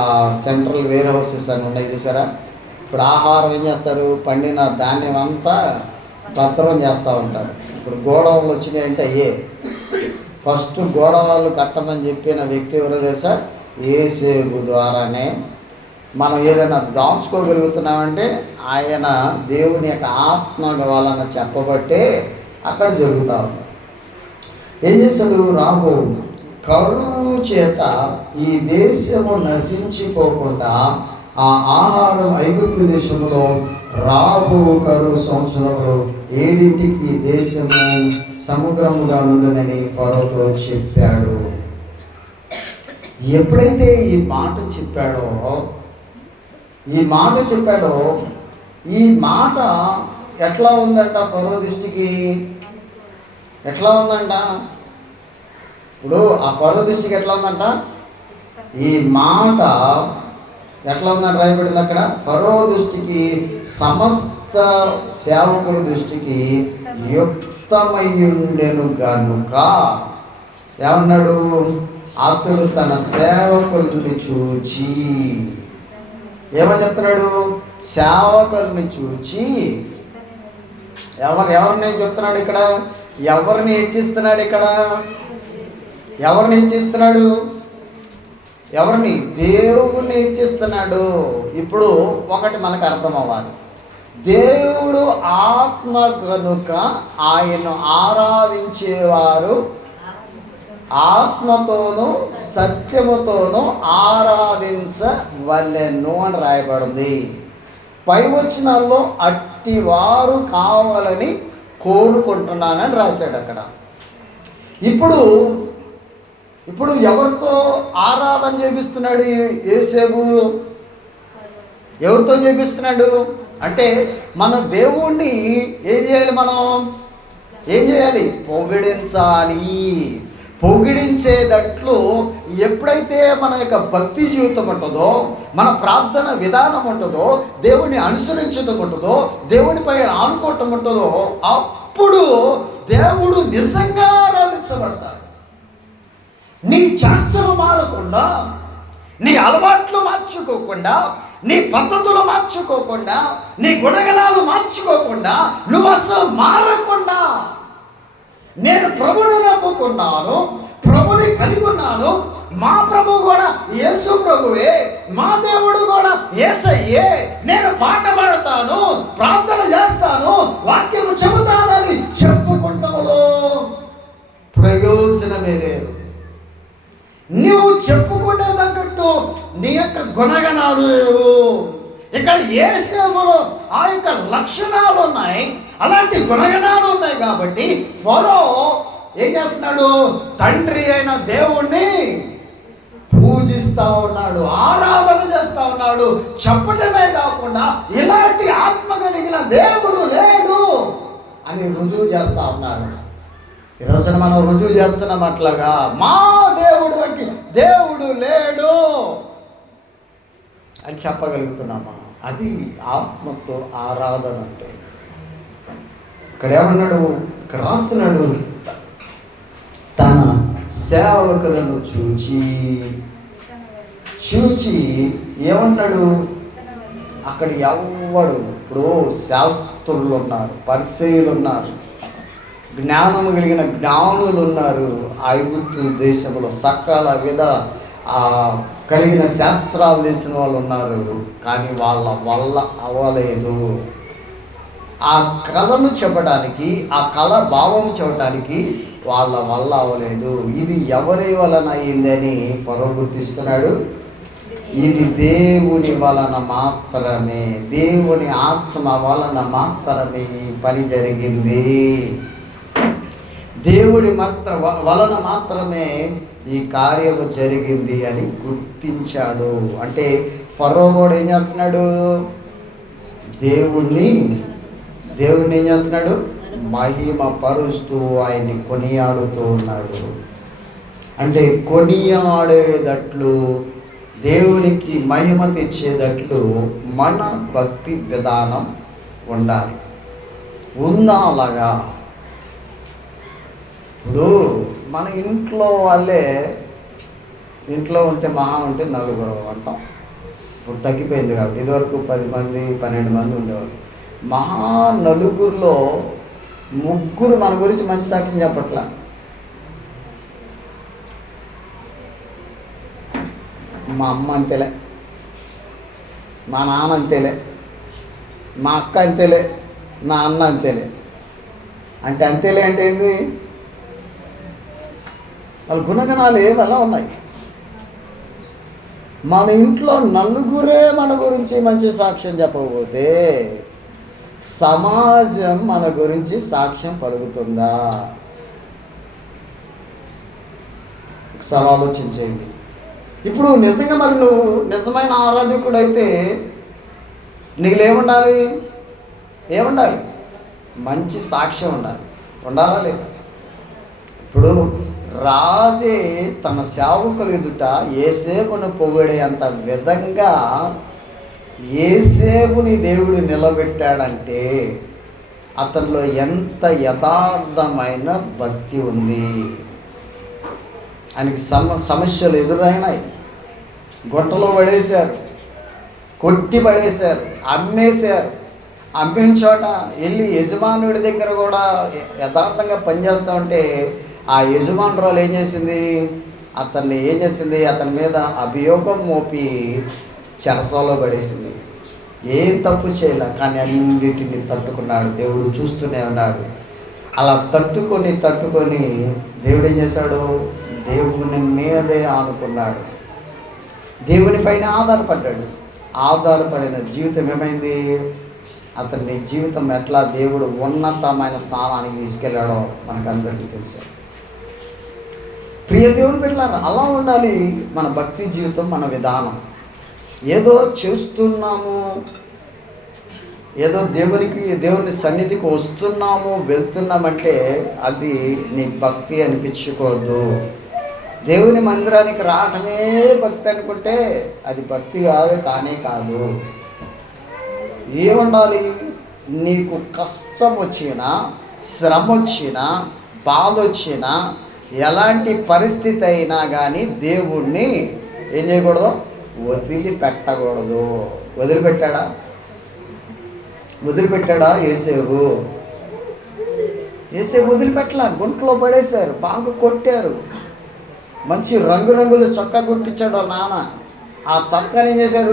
ఆ సెంట్రల్ వేర్ హౌసెస్ అని ఉన్నాయి చూసారా? ఇప్పుడు ఆహారం ఏం చేస్తారు? పండిన ధాన్యం అంతా భద్రం చేస్తూ ఉంటారు. ఇప్పుడు గోడవలు వచ్చినాయంటే ఫస్ట్ గోడవాళ్ళు కట్టమని చెప్పిన వ్యక్తి ఎవరో తెలుసా? యోసేపు ద్వారానే మనం ఏదైనా దాచుకోగలుగుతున్నామంటే ఆయన దేవుని యొక్క ఆత్మ వలన చెప్పబట్టే అక్కడ జరుగుతూ ఉంది. ఏం చేశాడు? రాబో కరువు చేత ఈ దేశము నశించిపోకుండా ఆ ఆహారం ఐగుప్తు దేశంలో రాబో కరువు సంవత్సరంలో 7ంటికి దేశము సముద్రముగా నుండునని ఫరోతో చెప్పాడు. ఎప్పుడైతే ఈ మాట చెప్పాడో ఈ మాట ఎట్లా ఉందంట? ఫరో దృష్టికి ఎట్లా ఉందంట? ఇప్పుడు ఆ ఫరో దృష్టికి ఎట్లా ఉందంట? ఈ మాట ఎట్లా ఉందంట? రాయబడింది అక్కడ. ఫరో దృష్టికి, సమస్త సేవకుల దృష్టికి యుక్తమయ్యుండెను గనుక ఏమన్నాడు? అతడు తన సేవకుల్ని చూచి ఏమని చెప్తున్నాడు? సేవకుల్ని చూచి ఎవరిని చెప్తున్నాడు ఇక్కడ? ఎవరిని హెచ్చిస్తున్నాడు ఇక్కడ? ఎవరిని హెచ్చిస్తున్నాడు? ఎవరిని? దేవుణ్ణి హెచ్చిస్తున్నాడు. ఇప్పుడు ఒకటి మనకు అర్థం అవ్వాలి. దేవుడు ఆత్మ కనుక ఆయన్ను ఆరాధించేవారు ఆత్మతోనూ సత్యముతోనూ ఆరాధించవలెను అని రాయబడింది. పై వచనాల్లో అట్టి వారు కావాలని కోరుకుంటున్నానని రాశాడు అక్కడ. ఇప్పుడు ఎవరితో ఆరాధన చేపిస్తున్నాడు యోసేపు? ఎవరితో చేపిస్తున్నాడు అంటే మన దేవుణ్ణి ఏం చేయాలి? మనం ఏం చేయాలి? పొగిడించాలి. పొగిడించేటట్లు ఎప్పుడైతే మన యొక్క భక్తి జీవితం ఉంటుందో, మన ప్రార్థన విధానం ఉంటుందో, దేవుని అనుసరించడం ఉంటుందో, దేవునిపై ఆనుకోవటం ఉంటుందో, అప్పుడు దేవుడు నిజంగా ఆరాధించబడతాడు. నీ చేష్టలు మారకుండా, నీ అలవాట్లు మార్చుకోకుండా, నీ పద్ధతులు మార్చుకోకుండా, నీ గుణగణాలు మార్చుకోకుండా, నువ్వు అసలు మారకుండా, నేను ప్రభుని నమ్ముకున్నాను, ప్రభుని కలిగి ఉన్నాను, మా ప్రభు కూడా యేసు ప్రభువే, మా దేవుడు కూడా యేసయ్యే, నేను పాట పాడతాను, ప్రార్థన చేస్తాను, వాక్యము చెబుతానని చెప్పుకుంటాములో ప్రయోజనమే లేదు. నువ్వు చెప్పుకునే తగ్గట్టు నీ యొక్క గుణగణాలు లేవు. ఇక్కడ యేసేపులో ఆ యొక్క లక్షణాలు ఉన్నాయి, అలాంటి గుణగణాలు ఉన్నాయి. కాబట్టి ఫరో ఏం చేస్తున్నాడు? తండ్రి అయిన దేవుణ్ణి పూజిస్తా ఉన్నాడు, ఆరాధన చేస్తా ఉన్నాడు. చెప్పటమే కాకుండా ఇలాంటి ఆత్మ కలిగిన దేవుడు లేడు అని రుజువు చేస్తా ఉన్నాడు. ఈ రోజున మనం రుజువు చేస్తున్నాం అట్లాగా, మా దేవుడు వంటి దేవుడు లేడు అని చెప్పగలుగుతున్నామా? అది ఆత్మతో ఆరాధన అంటే. ఇక్కడ ఏమన్నాడు, ఇక్కడ రాస్తున్నాడు, తన సేవకులను చూచి ఏమన్నాడు, అక్కడ ఎవడు, ఇప్పుడు శాస్త్రులు ఉన్నారు, పరిసయ్యులు ఉన్నారు, జ్ఞానము కలిగిన జ్ఞానులు ఉన్నారు, ఐగుప్తు దేశంలో సకల విధ కలిగిన శాస్త్రాలు తెలిసిన వాళ్ళు ఉన్నారు, కానీ వాళ్ళ వల్ల అవ్వలేదు. ఆ కళను చెప్పడానికి, ఆ కళ భావం చెప్పడానికి వాళ్ళ వల్ల అవ్వలేదు. ఇది ఎవరి వలన అయిందని ఫరో గుర్తిస్తున్నాడు. ఇది దేవుని వలన మాత్రమే, దేవుని ఆత్మ వలన మాత్రమే ఈ పని జరిగింది. దేవుడి వలన మాత్రమే ఈ కార్యము జరిగింది అని గుర్తించాడు. అంటే ఫరో కూడా ఏం చేస్తున్నాడు, దేవుణ్ణి ఏం చేస్తున్నాడు, మహిమ పరుస్తూ ఆయన్ని కొనియాడుతూ ఉన్నాడు. అంటే కొనియాడేటట్లు, దేవునికి మహిమ తెచ్చేటట్లు మన భక్తి విధానం ఉండాలి. ఉందా అలాగా? ఇప్పుడు మన ఇంట్లో వాళ్ళే, ఇంట్లో ఉంటే మహా ఉంటే నలుగురు అంటాం, ఇప్పుడు తగ్గిపోయింది కాబట్టి. ఇదివరకు 10 మంది 12 మంది ఉండేవారు. మహా నలుగురిలో 3 మన గురించి మంచి సాక్ష్యం చెప్పట్లా. మా అమ్మ అంతేలే, మా నాన్న అంతేలే, మా అక్క అంతేలే, నా అన్న అంతేలే. అంటే అంతేలే అంటే ఏంది, వాళ్ళ గుణగణాలు ఏవి అలా ఉన్నాయి. మన ఇంట్లో నలుగురే మన గురించి మంచి సాక్ష్యం చెప్పకపోతే సమాజం మన గురించి సాక్ష్యం పలుకుతుందా? ఒకసారి ఆలోచించేయండి. ఇప్పుడు నిజంగా మరి నువ్వు నిజమైన ఆరాధకుడు అయితే నీకులేముండాలి? ఏముండాలి? మంచి సాక్ష్యం ఉండాలి. ఉండాలా లేదా? ఇప్పుడు రాజే తన సేవకులు ఎదుట యేసేపును పొగిడే అంత విధంగా యేసేపుని దేవుడు నిలబెట్టాడంటే అతనిలో ఎంత యథార్థమైన భక్తి ఉంది. ఆయనకి సమస్యలు ఎదురైనాయి, గుంటలో పడేశారు, కొట్టి పడేశారు, అమ్మేశారు. అమ్మిన చోట వెళ్ళి యజమానుడి దగ్గర కూడా యథార్థంగా పనిచేస్తూ ఉంటే ఆ యజమానురాలు ఏం చేసింది, అతని మీద అభియోగం మోపి చెరసాలలో పడేసింది. ఏం తప్పు చేయలే, కానీ అన్నిటిని తట్టుకున్నాడు. దేవుడు చూస్తూనే ఉన్నాడు. అలా తట్టుకొని దేవుడు ఏం చేశాడు, దేవుని మీదే ఆనుకున్నాడు, దేవుని పైన ఆధారపడ్డాడు. ఆధారపడిన జీవితం ఏమైంది, అతని జీవితం ఎట్లా దేవుడు ఉన్నతమైన స్థానానికి తీసుకెళ్ళాడో మనకందరికీ తెలుసు. ప్రియ దేవుని బిడ్డలారా, అలా ఉండాలి మన భక్తి జీవితం, మన విధానం. ఏదో చేస్తున్నాము, ఏదో దేవుని సన్నిధికి వస్తున్నాము వెళ్తున్నామంటే అది నీ భక్తి అనిపించుకోవద్దు. దేవుని మందిరానికి రావటమే భక్తి అనుకుంటే అది భక్తి కానే కాదు. ఏముండాలి, నీకు కష్టం వచ్చినా, శ్రమ వచ్చినా, బాధ వచ్చినా, ఎలాంటి పరిస్థితి అయినా కానీ దేవుణ్ణి ఏం చేయకూడదు, వదిలిపెట్టకూడదు. వదిలిపెట్టాడా యేసేపు వదిలిపెట్టలా. గుంటలో పడేశారు, బాగా కొట్టారు, మంచి రంగురంగులు చొక్కా కుట్టించాడు వాళ్ళ నాన్న. ఆ చొక్కాని ఏం చేశారు,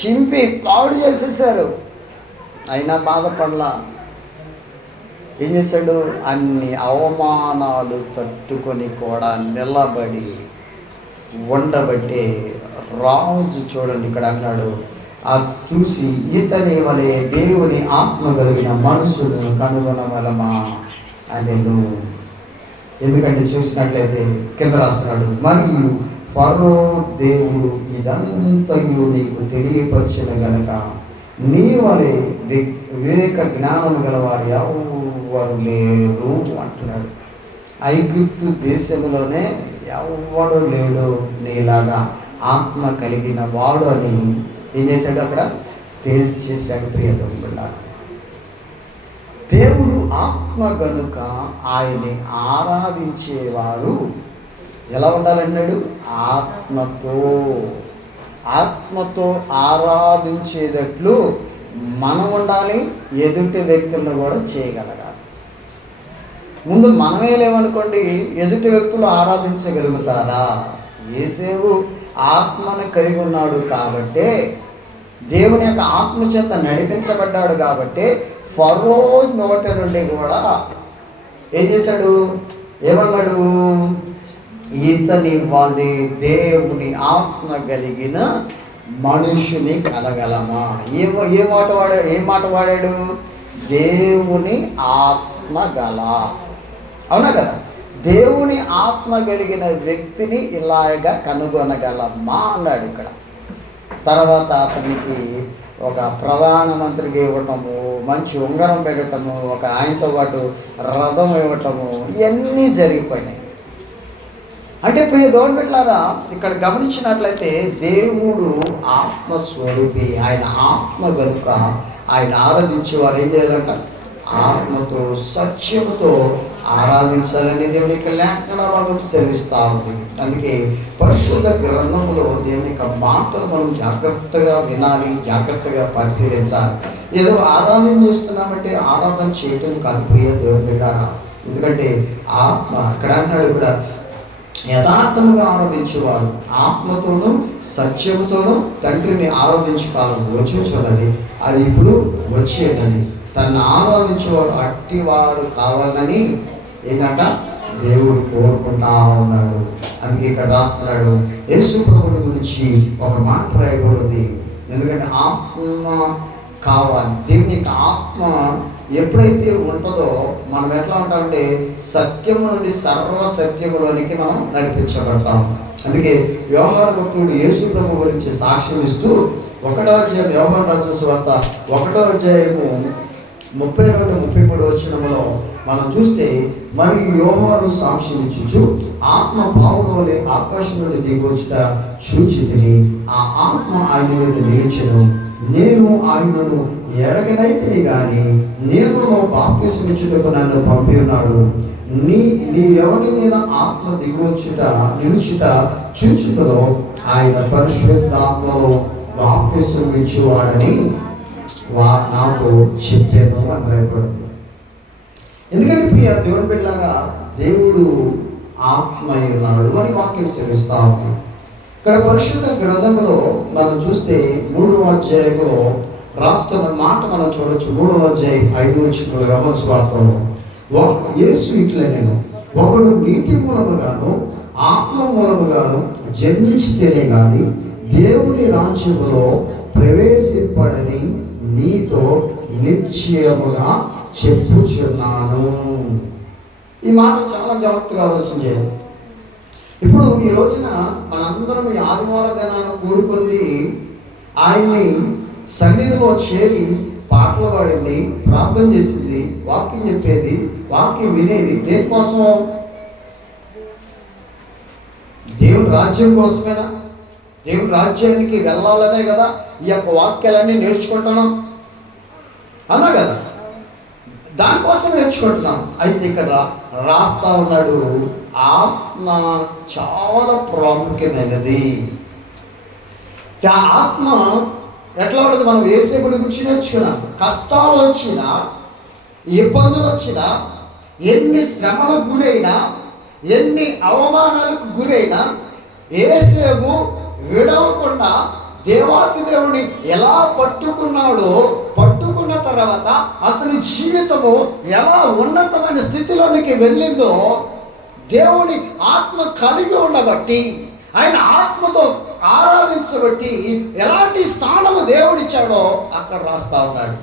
చింపి పాడు చేసేసారు. అయినా బాధపడలా. ఏం చేశాడు, అన్ని అవమానాలు తట్టుకొని కూడా నిలబడి ఉండబట్టే రాజు చూడండి ఇక్కడ అన్నాడు, అది చూసి ఇతని వలె దేవుని ఆత్మ కలిగిన మనుషులు కనుగొనగలమా అని. ఎందుకంటే చూసినట్లయితే కింద రాస్తున్నాడు, మరియు ఫరో దేవుడు ఇదంతయు నీకు తెలియపరిచిన గనక నీ వలె వివేక జ్ఞానము గలవారు ఎవరు లేరు అంటున్నాడు. ఐగుప్తు దేశంలోనే ఎవడు లేడు నీలాగా ఆత్మ కలిగిన వాడు అని ఏం చేశాడు, అక్కడ తేల్చేశాడు. ప్రియ దేవుడా, దేవుడు ఆత్మ గనుక ఆయన్ని ఆరాధించేవారు ఎలా ఉండాలన్నాడు, ఆత్మతో ఆరాధించేటట్లు మనం ఉండాలి. ఎదుటి వ్యక్తులను కూడా చేయగలగాలి. ముందు మనమే లేవనుకోండి, ఎదుటి వ్యక్తులు ఆరాధించగలుగుతారా? యేసేపు ఆత్మను కలిగి ఉన్నాడు కాబట్టే, దేవుని యొక్క ఆత్మ చేత నడిపించబడ్డాడు కాబట్టి ఫరో నోటి నుండి కూడా ఏం చేశాడు, ఏమన్నాడు, ఇతని వాళ్ళని దేవుని ఆత్మ కలిగిన మనుషుని కలగలమా? ఏ మాట వాడాడు, దేవుని ఆత్మ గల. అవునా కదా? దేవుని ఆత్మ కలిగిన వ్యక్తిని ఇలాగా కనుగొనగలమా అన్నాడు ఇక్కడ. తర్వాత అతనికి ఒక ప్రధానమంత్రికి ఇవ్వటము, మంచి ఉంగరం పెట్టడము, ఒక ఆయనతో పాటు రథం ఇవ్వటము, ఇవన్నీ జరిగిపోయినాయి. అంటే ప్రియ దేవుని బిడ్డలారా, ఇక్కడ గమనించినట్లయితే దేవుడు ఆత్మస్వరూపి. ఆయన ఆత్మ కనుక ఆయన ఆరాధించే వారు ఏం చేయాలంట, ఆత్మతో సత్యముతో ఆరాధించాలని దేవుని యొక్క లేఖన భాగం సెలవిస్తూ ఉంది. అందుకే పరిశుద్ధ గ్రంథంలో దేవుని యొక్క మాటలు మనం జాగ్రత్తగా వినాలి, జాగ్రత్తగా పరిశీలించాలి. ఏదో ఆరాధన చేస్తున్నామంటే ఆరాధన చేయటం కాదు ప్రియ దేవుని బిడ్డలారా. ఎందుకంటే ఆత్మ అక్కడ అన్నాడు కూడా, యథార్థముగా ఆరాధించేవారు ఆత్మతోనూ సత్యముతోనూ తండ్రిని ఆరాధించుకోవాలని వచ్చున్నది. అది ఇప్పుడు వచ్చేదని, తను ఆరాధించేవారు అట్టివారు కావాలని ఏంటంట దేవుడు కోరుకుంటా ఉన్నాడు. అందుకే ఇక్కడ రాస్తున్నాడు, యేసు ప్రభువుని గురించి ఒక మాట రాయకూడదు. ఎందుకంటే ఆత్మ కావాలి. దేవుని యొక్క ఆత్మ ఎప్పుడైతే ఉంటుందో మనం ఎట్లా ఉంటామంటే సత్యము నుండి సర్వసత్యములోనికి మనం నడిపించబడతాం. అందుకే యోహాను భక్తుడు యేసు ప్రభు గురించి సాక్ష్యం ఇస్తూ 1వ అధ్యాయం యోహాను రాసిన సువార్త 1వ అధ్యాయము 32-33 వచనములో మనం చూస్తే, మరియు యోహాను సాక్ష్యం ఇచ్చుచు ఆత్మ పావుల వలె ఆకాశం నుండి దిగొచ్చుట చూచితిని. ఆ ఆత్మ ఆయన మీద నిలిచెను. నేను ఆయనను ఎరగనైతిని గాని నీవులో బాప్తిసం ఇచ్చుటకు నన్ను పంపి ఉన్నాడు. నీ ఎవరి మీద ఆత్మ దిగొచ్చుట నిలుచుట చూచుటలో ఆయన పరిశుద్ధాత్మలో బాప్తిసం ఇచ్చేవాడని నాతో చెప్పాను అని రాయబడింది. ఎందుకంటే ప్రియ దేవుని బిడ్డలారా, దేవుడు ఆత్మ ఉన్నాడు అని వాక్యం సెలవిస్తా ఉంది. ఇక్కడ పరిశుద్ధ గ్రంథంలో మనం చూస్తే 3వ అధ్యాయంలో రాస్తున్న మాట మనం చూడొచ్చు. 3వ అధ్యాయం 5వ వచనంలో యోహాను సువార్తలో యేసు ఇట్లనెను, ఒకడు నీటి మూలముగాను ఆత్మ మూలముగాను జన్మించితేనే గాని దేవుని రాజ్యములో ప్రవేశింపడని నీతో నిశ్చయముగా చెప్పుచున్నాను. ఈ మాట చాలా జాగ్రత్తగా ఆలోచన చేయాలి. ఇప్పుడు ఈ రోజున మనందరం ఈ ఆదివార దినాన్ని కూడుకుంది ఆయన్ని సన్నిధిలో చేరి పాటలు పాడింది, ప్రార్థన చేసింది, వాక్యం చెప్పేది, వాక్యం వినేది దేనికోసం? దేవుని రాజ్యం కోసమేనా? దేవుని రాజ్యానికి వెళ్ళాలనే కదా ఈ యొక్క వాక్యాలన్నీ నేర్చుకుంటున్నాం అన్నా కదా, దానికోసం నేర్చుకుంటున్నాం. అయితే ఇక్కడ రాస్తా ఉన్నాడు, ఆత్మ చాలా ప్రాముఖ్యమైనది. ఆ ఆత్మ ఎట్లా ఉండదు? మనం యేసేపుని గురించి నేర్చుకున్నాం. కష్టాలు వచ్చినా, ఇబ్బందులు వచ్చినా, ఎన్ని శ్రమలకు గురైనా, ఎన్ని అవమానాలకు గురైనా యేసేపు విడవకుండా దేవాతి దేవుని ఎలా పట్టుకున్నాడో, పట్టుకున్న తర్వాత అతని జీవితము ఎలా ఉన్నతమైన స్థితిలోనికి వెళ్ళిందో దేవుని ఆత్మ కలిగి ఉండబట్టి, ఆయన ఆత్మతో ఆరాధించబట్టి ఎలాంటి స్థానము దేవుడిచ్చాడో అక్కడ రాస్తా ఉన్నాడు.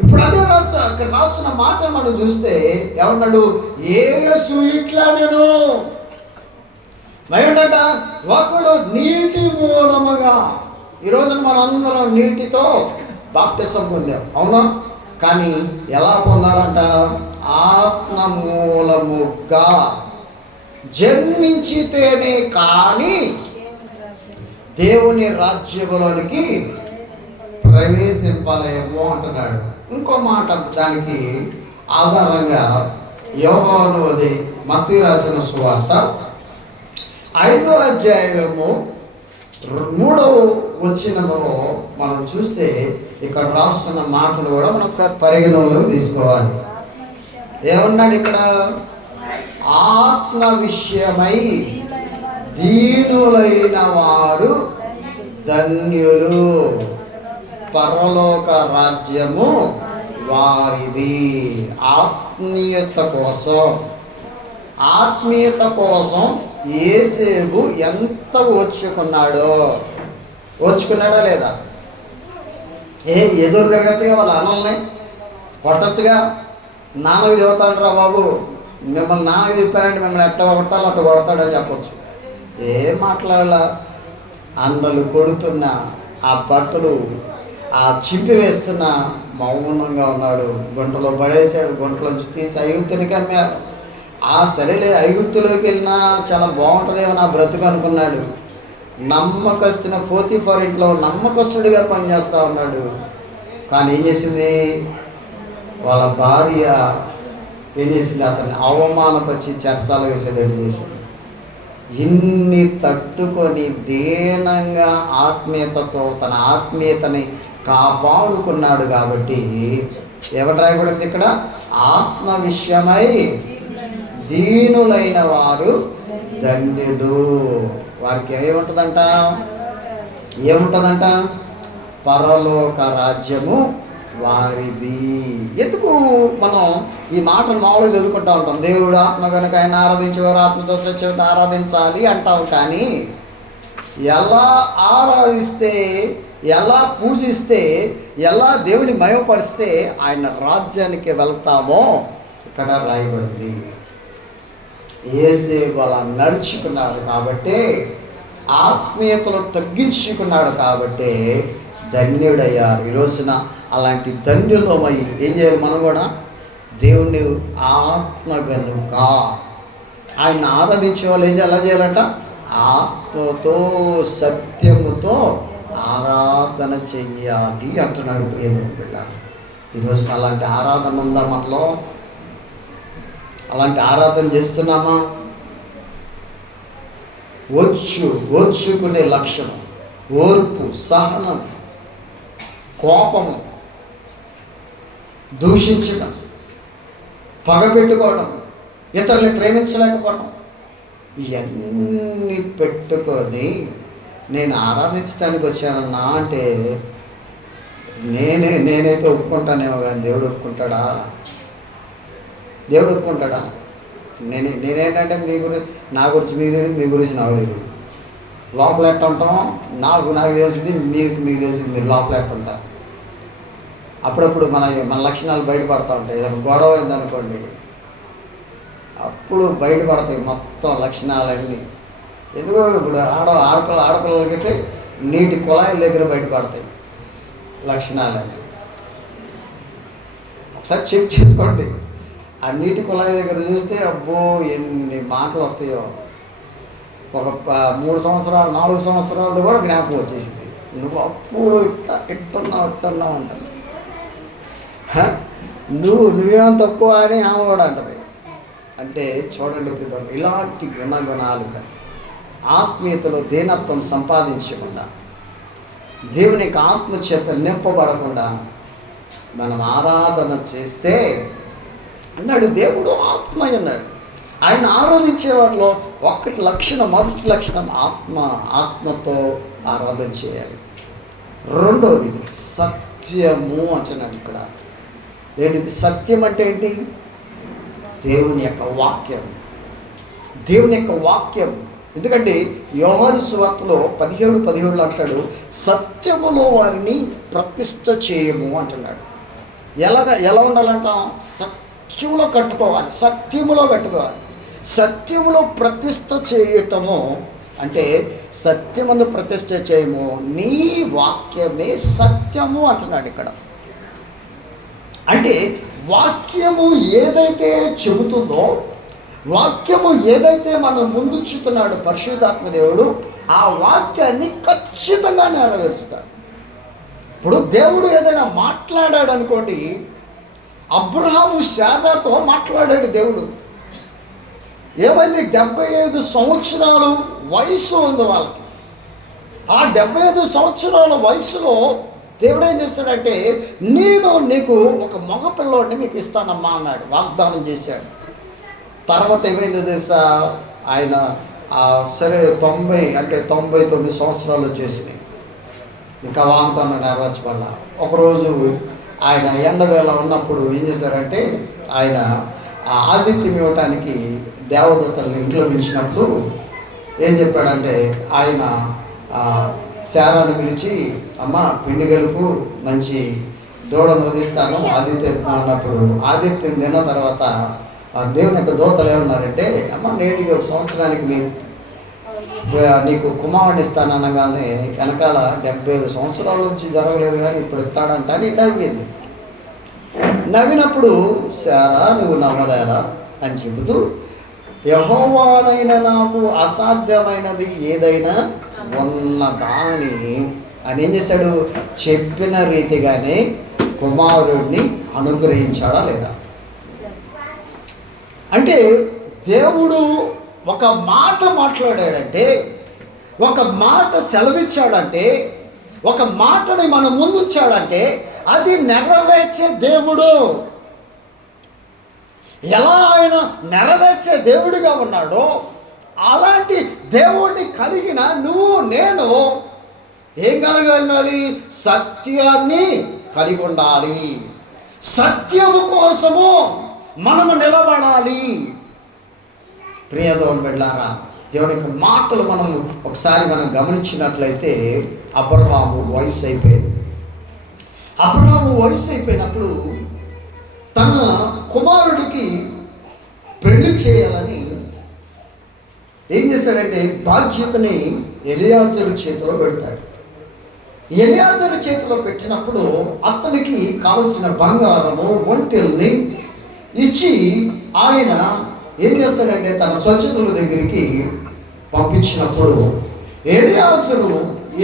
ఇప్పుడు అదే అక్కడ రాస్తున్న మాట మనం చూస్తే ఏమన్నాడు? యేసు ఇట్లా నేను ఏమిటంట, ఒకడు నీటి మూలముగా. ఈరోజు మనందరం నీటితో బాప్తిసం పొందారు, అవునా? కానీ ఎలా పొందారంట? ఆత్మ మూలముగా జన్మించితేనే కానీ దేవుని రాజ్యములోనికి ప్రవేశింపలేము అంటున్నాడు. ఇంకో మాట దానికి ఆధారంగా యోహాను మత్తయి రాసిన సువార్త 5వ అధ్యాయము 3వ వచనములో మనం చూస్తే ఇక్కడ రాస్తున్న మాటలు కూడా మనం ఒకసారి పరిగణలోకి తీసుకోవాలి. ఏమన్నాడు ఇక్కడ? ఆత్మ విషయమై దీనులైన వారు ధన్యులు, పరలోక రాజ్యము వారిది. ఆత్మీయత కోసం యేసేపు ఎంత ఓర్చుకున్నాడా లేదా? ఎదురు తిరగచ్చుగా, వాళ్ళ అన్నల్ని కొట్టచ్చుగా. నాన్నకి చెబుతాను రా బాబు, మిమ్మల్ని నాన్నకి చెప్పానంటే మిమ్మల్ని ఎట్ట కొట్టాలో అట్ట కొడతాడని చెప్పచ్చు. ఏం మాట్లాడాల? అన్నలు కొడుతున్న ఆ బట్టలు చింపి వేస్తున్న మౌనంగా ఉన్నాడు. గుంటలో పడేసాడు, గుంటలోంచి తీసి ఐగుప్తునికి అమ్మారు. సరేలే, ఐగుప్తులోకి వెళ్ళినా చాలా బాగుంటుందేమో నా బ్రతుకు అనుకున్నాడు. నమ్మకస్తున్న పోతీఫర్ ఇంట్లో నమ్మకస్తుడిగా పనిచేస్తూ ఉన్నాడు. కానీ ఏం చేసింది? వాళ్ళ భార్య ఏం చేసింది? అతన్ని అవమానపరిచి చెరసాల వేసేటట్టు చేసింది. ఇన్ని తట్టుకొని దీనంగా ఆత్మీయతతో తన ఆత్మీయతని కాపాడుకున్నాడు. కాబట్టి ఎవరు రాయబడింది ఇక్కడ? ఆత్మ విషయమై దీనులైన వారు ధన్యులు. వారికి ఏముంటుందంట? పరలోక రాజ్యము వారిది. ఎందుకు మనం ఈ మాటలు మామూలుగా చదువుకుంటూ ఉంటాం? దేవుడు ఆత్మ కనుక ఆయన ఆరాధించేవారు ఆత్మతో సత్యంతో ఆరాధించాలి అంటాం. కానీ ఎలా ఆరాధిస్తే, ఎలా పూజిస్తే, ఎలా దేవుని మహిమపరిస్తే ఆయన రాజ్యానికి వెళ్తామో ఇక్కడ రాయబడింది. యేసేపు అలా నడుచుకున్నాడు కాబట్టి, ఆత్మీయతలో తగ్గించుకున్నాడు కాబట్టి ధన్యుడయ్యారు. ఈ రోజున అలాంటి ధన్యులమై ఏం చేయాలి? మనం కూడా దేవుణ్ణి ఆత్మ గనుక ఆయన ఆరాధించే వాళ్ళు ఎలా చేయాలంట? ఆత్మతో సత్యముతో ఆరాధన చెయ్యాలి అంటున్నాడు ప్రియమైన బిడ్డ. ఈరోజు అలాంటి ఆరాధన ఉందా మనలో? అలాంటి ఆరాధన చేస్తున్నామా? ఓర్చుకునే లక్షణం, ఓర్పు, సహనం, కోపము, దూషించడం, పగబెట్టుకోవడం, ఇతరుల్ని ప్రేమించలేకపోవడం, ఇవన్నీ పెట్టుకొని నేను ఆరాధించడానికి వచ్చానన్నా అంటే నేనైతే ఒప్పుకుంటానేమో, కానీ దేవుడు ఒప్పుకుంటాడా? నేనేంటంటే నా గురించి మీకు తెలియదు, మీ గురించి నాకు తెలియదు. లోపల ఎట్ట ఉంటాం? నాకు తెలిసింది, మీకు తెలిసింది, మీరు లోపల ఎట్ట ఉంటారు. అప్పుడప్పుడు మన లక్షణాలు బయటపడతా ఉంటాయి. ఏదైనా గొడవ అయిందనుకోండి, అప్పుడు బయటపడతాయి మొత్తం లక్షణాలన్నీ. ఎందుకో ఇప్పుడు ఆడపిల్లలకైతే నీటి కుళాయిల దగ్గర బయటపడతాయి లక్షణాలన్నీ. ఒకసారి చెక్ చేసుకోండి. ఆ నీటి కుళాయి దగ్గర చూస్తే అబ్బో ఎన్ని మాటలు వస్తాయో. ఒక 3 సంవత్సరాలు 4 సంవత్సరాలు కూడా జ్ఞాపకం వచ్చేసింది. నువ్వు అప్పుడు ఇట్టున్నావు అంటుంది. నువ్వేమో తక్కువ అని ఆమె కూడా అంటది. అంటే చూడండి, ఇలాంటి గుణాలు కానీ ఆత్మీయతలో దీనత్వం సంపాదించకుండా, దేవుని యొక్క ఆత్మచేత నింపబడకుండా మనం ఆరాధన చేస్తే అన్నాడు దేవుడు ఆత్మ అన్నాడు. ఆయన ఆరాధించే వారిలో మొదటి లక్షణం ఆత్మతో ఆరాధన చేయాలి. రెండోది సత్యము అంటున్నాడు ఇక్కడ. ఏంటిది సత్యం అంటే? ఏంటి? దేవుని యొక్క వాక్యం. ఎందుకంటే యోహాను సువార్తలో 17:17 అంటాడు, సత్యములో వారిని ప్రతిష్ఠ చేయము అంటున్నాడు. ఎలా ఉండాలంటాం? సత్యములో కట్టుకోవాలి. సత్యములో ప్రతిష్ఠ చేయటము అంటే సత్యమును ప్రతిష్ఠ చేయము, నీ వాక్యమే సత్యము అంటున్నాడు ఇక్కడ. అంటే వాక్యము ఏదైతే చెబుతుందో, వాక్యము ఏదైతే మనం ముందుంచుతున్నాడు పరిశుద్ధాత్మ దేవుడు, ఆ వాక్యాన్ని ఖచ్చితంగా నెరవేరుస్తాడు. ఇప్పుడు దేవుడు ఏదైనా మాట్లాడాడు అనుకోండి, అబ్రహాము శారాతో మాట్లాడాడు దేవుడు. ఏమైంది? 75 సంవత్సరాలు వయసు ఉంది వాళ్ళకి. ఆ 75 సంవత్సరాల వయసులో దేవుడు ఏం చేశాడంటే, నేను నీకు ఒక మగ పిల్లోడిని మీకు ఇస్తానమ్మా అన్నాడు, వాగ్దానం చేశాడు. తర్వాత ఏమైందో తెలుసా, ఆయన సరే 99 సంవత్సరాలు వచ్చేసినాయి, ఇంకా వాగ్దానం నెరవేర్చబడాల. ఒకరోజు ఆయన ఎండవేళ ఉన్నప్పుడు ఏం చేశారంటే, ఆయన ఆతిథ్యం ఇవ్వటానికి దేవదూతల్ని ఇంట్లో పిలిచినప్పుడు ఏం చెప్పాడంటే, ఆయన శారాను పిలిచి, అమ్మ పిండి గలుపు, మంచి దూడను వదిస్తాను ఆదిత్యం అన్నప్పుడు, ఆదిత్యం తిన్న తర్వాత దేవుని యొక్క దూతలు ఏమన్నారంటే, అమ్మ నేటికి 1 సంవత్సరానికి నీకు కుమారుని ఇస్తాననగానే వెనకాల 75 సంవత్సరాల నుంచి జరగలేదు కానీ ఇప్పుడు ఇస్తాడంట అని నవ్వింది. నవ్వినప్పుడు శారా నువ్వు నమ్మలేరా అని చెబుతూ, యెహోవానైనా నాకు అసాధ్యమైనది ఏదైనా ఉన్నదాని అని ఏం చేశాడు, చెప్పిన రీతిగానే కుమారుడిని అనుగ్రహించాడా లేదా? అంటే దేవుడు ఒక మాట మాట్లాడాడంటే, ఒక మాట సెలవిచ్చాడంటే, ఒక మాటని మన ముందుంచాడంటే అది నెరవేర్చే దేవుడు. ఎలా ఆయన నెరవేర్చే దేవుడిగా ఉన్నాడో అలాంటి దేవుడిని కలిగిన నువ్వు నేను ఏం కలిగి ఉండాలి? సత్యాన్ని కలిగి ఉండాలి. సత్యము కోసము మనము నిలబడాలి. ప్రియదేవుని బిడ్డలారా, దేవుని యొక్క మాటలు మనం ఒకసారి గమనించినట్లయితే, అబ్రహాము వయసు అయిపోయింది. అబ్రహాము వయసు అయిపోయినప్పుడు తన కుమారుడికి పెళ్లి చేయాలని ఏం చేశాడంటే, బాధ్యతని ఎలియాజరు చేతిలో పెడతాడు. ఎలియాజరు చేతిలో పెట్టినప్పుడు అతనికి కావలసిన బంగారము, ఒంటెల్ని ఇచ్చి ఆయన ఏం చేస్తాడంటే తన స్వచ్ఛతుల దగ్గరికి పంపించినప్పుడు ఎలియాజరు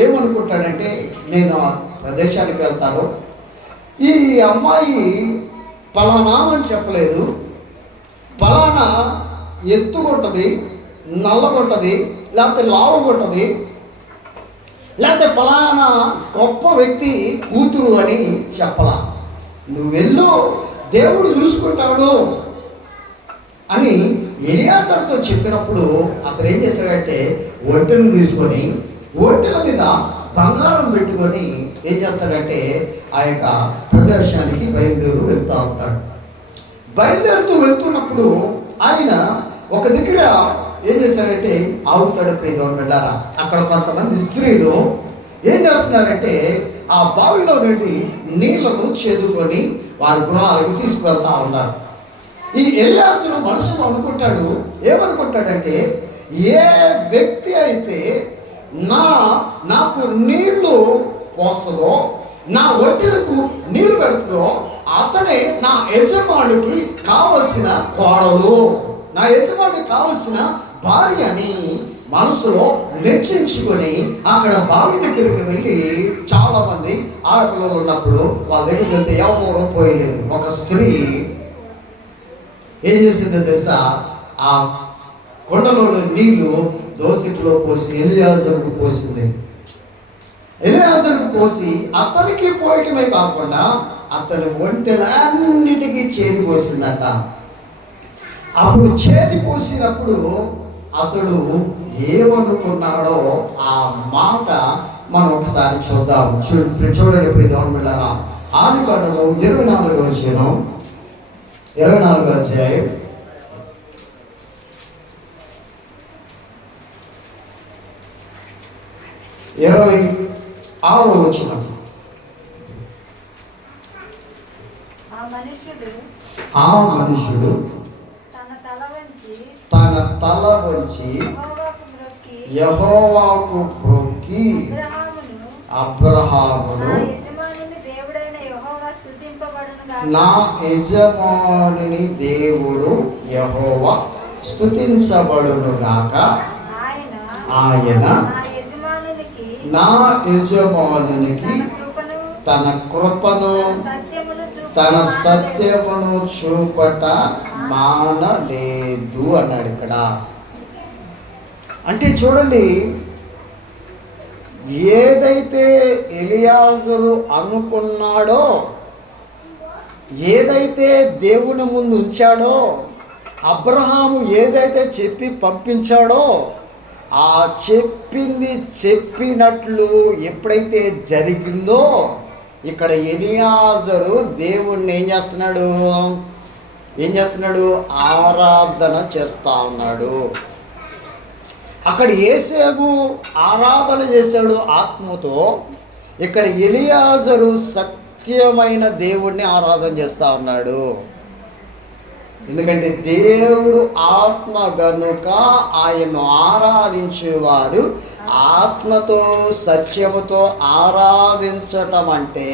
ఏమనుకుంటాడంటే, నేను ఆ ప్రదేశానికి వెళ్తాను, ఈ అమ్మాయి పలానా అని చెప్పలేదు, పలానా ఎత్తుగొట్టది, నల్లగొట్టది, లేకపోతే లావుగొట్టది, లేకపోతే పలానా గొప్ప వ్యక్తి కూతురు అని చెప్పలా, నువ్వు వెళ్ళు దేవుడు చూసుకుంటాడు అని ఎలియాజరుతో చెప్పినప్పుడు అతను ఏం చేశాడంటే, ఒంటెను తీసుకొని ఒంటెల మీద బంగారం పెట్టుకొని ఏం చేస్తాడంటే ఆ యొక్క ప్రదేశానికి వెళ్తూ ఉంటాడు. బయలుదేరుతూ వెళ్తున్నప్పుడు ఆయన ఒక దగ్గర ఏం చేశాడంటే ఆగుతాడు. ప్రియదేవుని బిడ్డలారా, అక్కడ కొంతమంది స్త్రీలు ఏం చేస్తున్నారంటే ఆ బావిలో నుండి నీళ్లను చేదుకొని వారి గృహాలకు తీసుకువెళ్తా ఉన్నారు. ఈ ఎలియాజరు మనసులో అనుకుంటాడు, ఏమనుకుంటాడంటే, ఏ వ్యక్తి అయితే నాకు నీళ్లు పోస్తుందో, నా ఒడ్డులకు నీళ్లు పెడుతుందో అతనే నా యజమానికి కావలసిన కోడలు, నా యజమానికి కావలసిన భార్య అని మనసులో నిశ్చయించుకొని అక్కడ బావి దగ్గరికి వెళ్ళి, చాలా మంది ఆడపిల్లలు ఉన్నప్పుడు వాళ్ళ దగ్గరికి వెళ్తే ఎవరూ పోయలేదు. ఒక స్త్రీ ఏం చేసిందో తెలుసా, ఆ కొండలోని నీళ్లు దోసిటిలో పోసి ఎలియాజరుకు పోసింది. ఎలియాజరుకు పోసి అతనికి పోయటమే కాకుండా అతని ఒంటెలన్నిటికీ చేతి పోసిందట. అప్పుడు చేతి పోసినప్పుడు అతడు ఏమనుకున్నాడో ఆ మాట మనం ఒకసారి చూద్దాం. చూడండి ఇప్పుడు దేవుని బిడ్డలారా, ఆదికాండము 24వ అధ్యాయం 26వ వచనం. ఆ మనుషుడు తన తల వంచి యెహోవాకు మొక్కి అబ్రహామును నా యజమానుని దేవుడు యెహోవా స్తుతించబడును గాక, ఆయన నా యజమానునికి తన కృపను తన సత్యమును చూపట మానలేదు అన్నాడు ఇక్కడ. అంటే చూడండి, ఏదైతే ఎలియాజరు అనుకున్నాడో, ఏదైతే దేవుని ముందు ఉంచాడో, అబ్రహాము ఏదైతే చెప్పి పంపించాడో, ఆ చెప్పింది చెప్పినట్లు ఎప్పుడైతే జరిగిందో, ఇక్కడ ఎలియాజరు దేవుణ్ణి ఏం చేస్తున్నాడు? ఆరాధన చేస్తా ఉన్నాడు. అక్కడ యేసేపు ఆరాధన చేశాడు ఆత్మతో, ఇక్కడ ఎలియాజరు సత్యమైన దేవుణ్ణి ఆరాధన చేస్తా ఉన్నాడు. ఎందుకంటే దేవుడు ఆత్మ గనుక ఆయన్ను ఆరాధించేవారు ఆత్మతో సత్యముతో ఆరాధించటం అంటే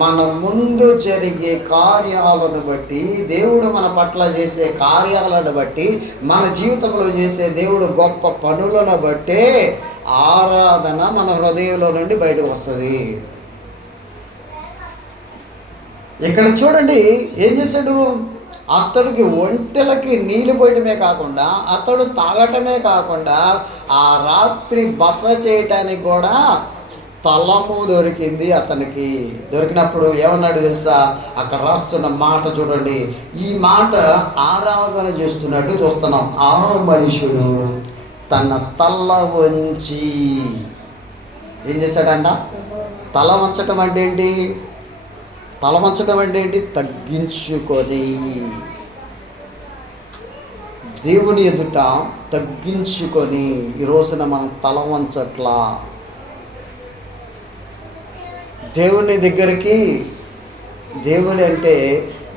మన ముందు జరిగే కార్యాలను బట్టి, దేవుడు మన పట్ల చేసే కార్యాలను బట్టి, మన జీవితంలో చేసే దేవుడు గొప్ప పనులను బట్టే ఆరాధన మన హృదయంలో నుండి బయటకు వస్తుంది. ఇక్కడ చూడండి, ఏం చేశాడు? అతడికి ఒంటెలకి నీళ్ళు పోయటమే కాకుండా, అతడు తాగటమే కాకుండా, ఆ రాత్రి బస చేయటానికి కూడా స్థలము దొరికింది అతనికి. దొరికినప్పుడు ఏమన్నాడు తెలుసా? అక్కడ రాస్తున్న మాట చూడండి. ఈ మాట ఆరాధన చేస్తున్నట్టు చూస్తున్నాం. ఆ మనుషుడు తన తల వంచి ఏం చేశాడంట? తల వంచటం అంటే ఏంటి? తల వంచడం అంటే ఏంటి? తగ్గించుకొని, దేవుని ఎదుట తగ్గించుకొని. ఈ రోజున మనం తల వంచట్లా. దేవుని దగ్గరికి, దేవుని అంటే,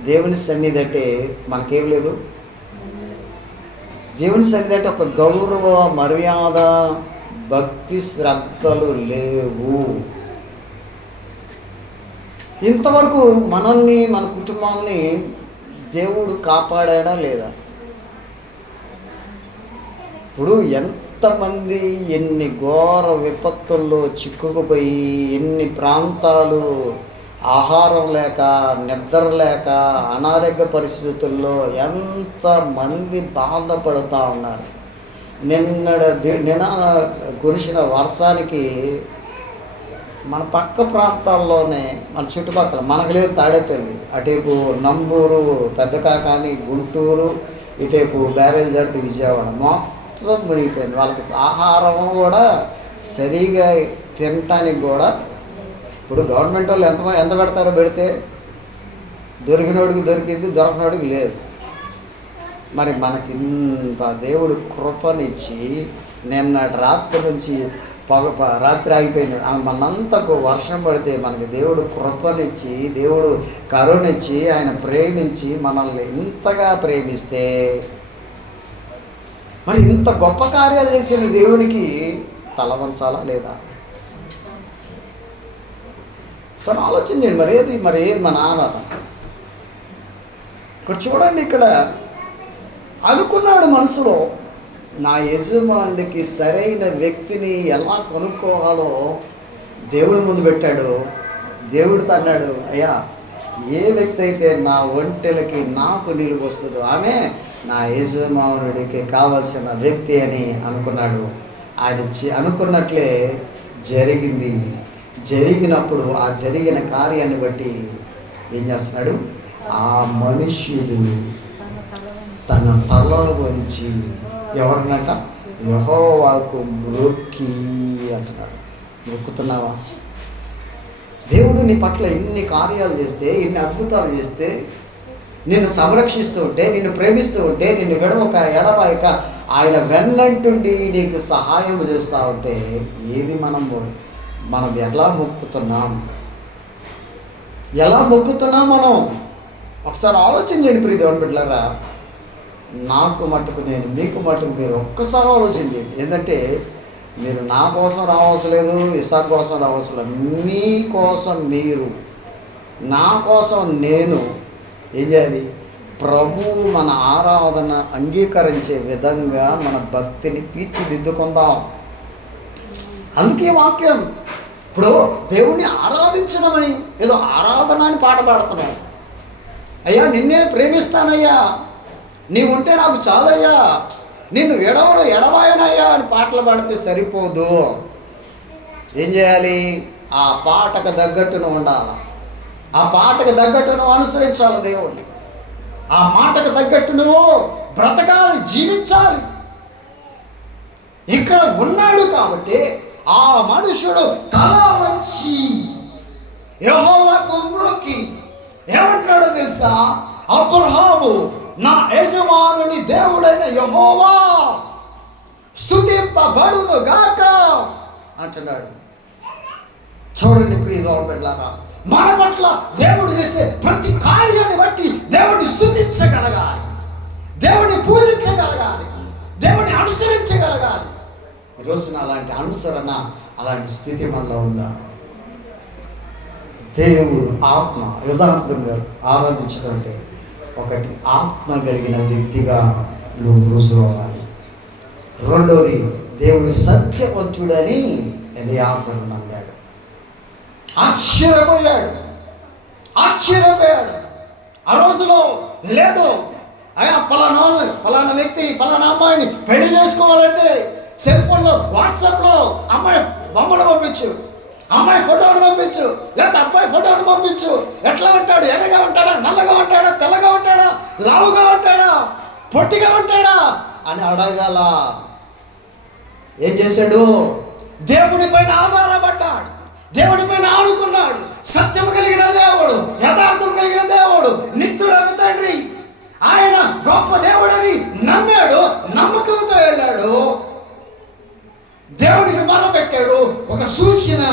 దేవుని సన్నిధి అంటే మనకేం లేదు. దేవుని సన్నిధి అంటే ఒక గౌరవ మర్యాద భక్తి శ్రద్ధలు లేవు. ఇంతవరకు మనల్ని మన కుటుంబాన్ని దేవుడు కాపాడా లేదా? ఇప్పుడు ఎంతమంది ఎన్ని ఘోర విపత్తుల్లో చిక్కుకుపోయి, ఎన్ని ప్రాంతాలు ఆహారం లేక, నిద్ర లేక, అనారోగ్య పరిస్థితుల్లో ఎంతమంది బాధపడుతూ ఉన్నారు. నిన్న కురిసిన వర్షానికి మన పక్క ప్రాంతాల్లోనే, మన చుట్టుపక్కల, మనకు లేదు తాడేపల్లి, అటేపు నంబూరు, పెద్దకాకాని, గుంటూరు, ఇటేపు బ్యారేజ్ దాటి విజయవాడ మొత్తం మునిగిపోయింది. వాళ్ళకి ఆహారం కూడా సరిగా తినటానికి కూడా, ఇప్పుడు గవర్నమెంట్ వాళ్ళు ఎంత పెడతారో పెడితే దొరికినోడికి దొరికింది, దొరకనోడికి లేదు. మరి మనకి ఇంత దేవుడు కృపనిచ్చి, నిన్న రాత్రి నుంచి రాత్రి ఆగిపోయింది, మనంతకు వర్షం పడితే మనకి దేవుడు కృపనిచ్చి, దేవుడు కరుణిచ్చి, ఆయన ప్రేమించి మనల్ని ఇంతగా ప్రేమిస్తే, మరి ఇంత గొప్ప కార్యాలు చేసిన దేవునికి తల వంచాలా లేదా? సరే ఆలోచించండి. మరి ఏది మన ఆరాధన? ఇక్కడ చూడండి, ఇక్కడ అనుకున్నాడు మనసులో, నా యజమానికి సరైన వ్యక్తిని ఎలా కనుక్కోవాలో దేవుడి ముందు పెట్టాడు. దేవుడితో అన్నాడు, అయ్యా, ఏ వ్యక్తి అయితే నా ఒంటెలకి నాకు నీళ్ళు వస్తుందో ఆమె నా యజమానుడికి కావలసిన వ్యక్తి అని అనుకున్నాడు. ఆయన అనుకున్నట్లే జరిగింది. జరిగినప్పుడు ఆ జరిగిన కార్యాన్ని బట్టి ఏం చేస్తున్నాడు? ఆ మనుష్యుడు తన తల వంచి, ఎవరినట? యెహోవాకు మొక్కి అంటున్నాడు. మొక్కుతున్నావా? దేవుడు నీ పట్ల ఇన్ని కార్యాలు చేస్తే, ఇన్ని అద్భుతాలు చేస్తే, నిన్ను సంరక్షిస్తూ ఉంటే, నిన్ను ప్రేమిస్తూ ఉంటే, నిన్ను విడవక ఎడబాయక ఆయన వెన్నంటుండి నీకు సహాయం చేస్తూ ఉంటే, ఏది మనం ఎలా మొక్కుతున్నాం? ఎలా మొక్కుతున్నాం మనం? ఒకసారి ఆలోచించండి ప్రియ దేవుని బిడ్డలారా. నాకు మట్టుకు నేను, మీకు మట్టుకు మీరు ఒక్కసారి ఆలోచించండి. ఏంటంటే మీరు నా కోసం రావసరం లేదు, ఇసాక్ కోసం రావసరం లేదు, మీ కోసం మీరు, నా కోసం నేను ఏం చేయాలి? ప్రభువు మన ఆరాధన అంగీకరించే విధంగా మన భక్తిని తీర్చిదిద్దుకుందాం. అందుకే వాక్యం. ఇప్పుడు దేవుణ్ణి ఆరాధించడమని ఏదో ఆరాధన అని పాట పాడుతున్నాం. అయ్యా నిన్నే ప్రేమిస్తానయ్యా, నీవుంటే నాకు చాలయ్యా, నిన్ను ఎడవాయనయ్యా అని పాటలు పాడితే సరిపోదు. ఏం చేయాలి? ఆ పాటకు తగ్గట్టును ఉండాలి, ఆ పాటకు తగ్గట్టు నువ్వు అనుసరించాలి దేవుణ్ణి, ఆ మాటకు తగ్గట్టు నువ్వు బ్రతకాలి, జీవించాలి. ఇక్కడ ఉన్నాడు కాబట్టి ఆ మనుషుడు తల వచ్చి యెహోవాకు మొక్కి ఏమంటాడో తెలుసా? అబ్రహాము నా యజమానుని దేవుడైన యెహోవా స్తుతింపబడును గాక అంటున్నాడు. చూడండి ప్రియ బిడ్డలారా, మన పట్ల దేవుడు చేసే ప్రతి కార్యాన్ని బట్టి దేవుడిని స్తుతించగలగాలి, దేవుడిని పూజించగలగాలి, దేవుడిని అనుసరించగలగాలి. ఈరోజున అలాంటి అనుసరణ, అలాంటి స్థితి మనలో ఉందా? దేవుడు ఆత్మ యథార్థంగా ఆరాధించడం అంటే ఒకటి, ఆత్మ కలిగిన వ్యక్తిగా నువ్వు రుజువు అవ్వాలి. రెండోది, దేవుడు సత్యవంతుడని ఎలియాజరు నమ్మాడు. ఆశ్చర్యపోయాడు. ఆ రోజులో లేదు, అయ్యా పలానా వ్యక్తి పలానా అమ్మాయిని పెళ్లి చేసుకోవాలంటే సెల్ ఫోన్లో వాట్సాప్లో అమ్మాయి బొమ్మలు పంపించు, అమ్మాయి ఫోటోలు పంపించు, లేకపోతే అబ్బాయి ఫోటోలు పంపించు. ఎట్లా ఉంటాడు? ఎర్రగా ఉంటాడా, నల్లగా ఉంటాడా, తెల్లగా ఉంటాడా, లావుగా ఉంటాడా, పొట్టిగా ఉంటాడా అని అడగాల. ఏం చేశాడు? దేవుడి పైన ఆధారపడ్డాడు, దేవుడి పైన ఆడుకున్నాడు. సత్యము కలిగిన దేవుడు, యథార్థం కలిగిన దేవుడు, నిత్యుడగు తండ్రి, ఆయన గొప్ప దేవుడని నమ్మాడు, నమ్మకంతో వెళ్ళాడు, దేవుడికి మొదలుపెట్టాడు. ఒక సూచన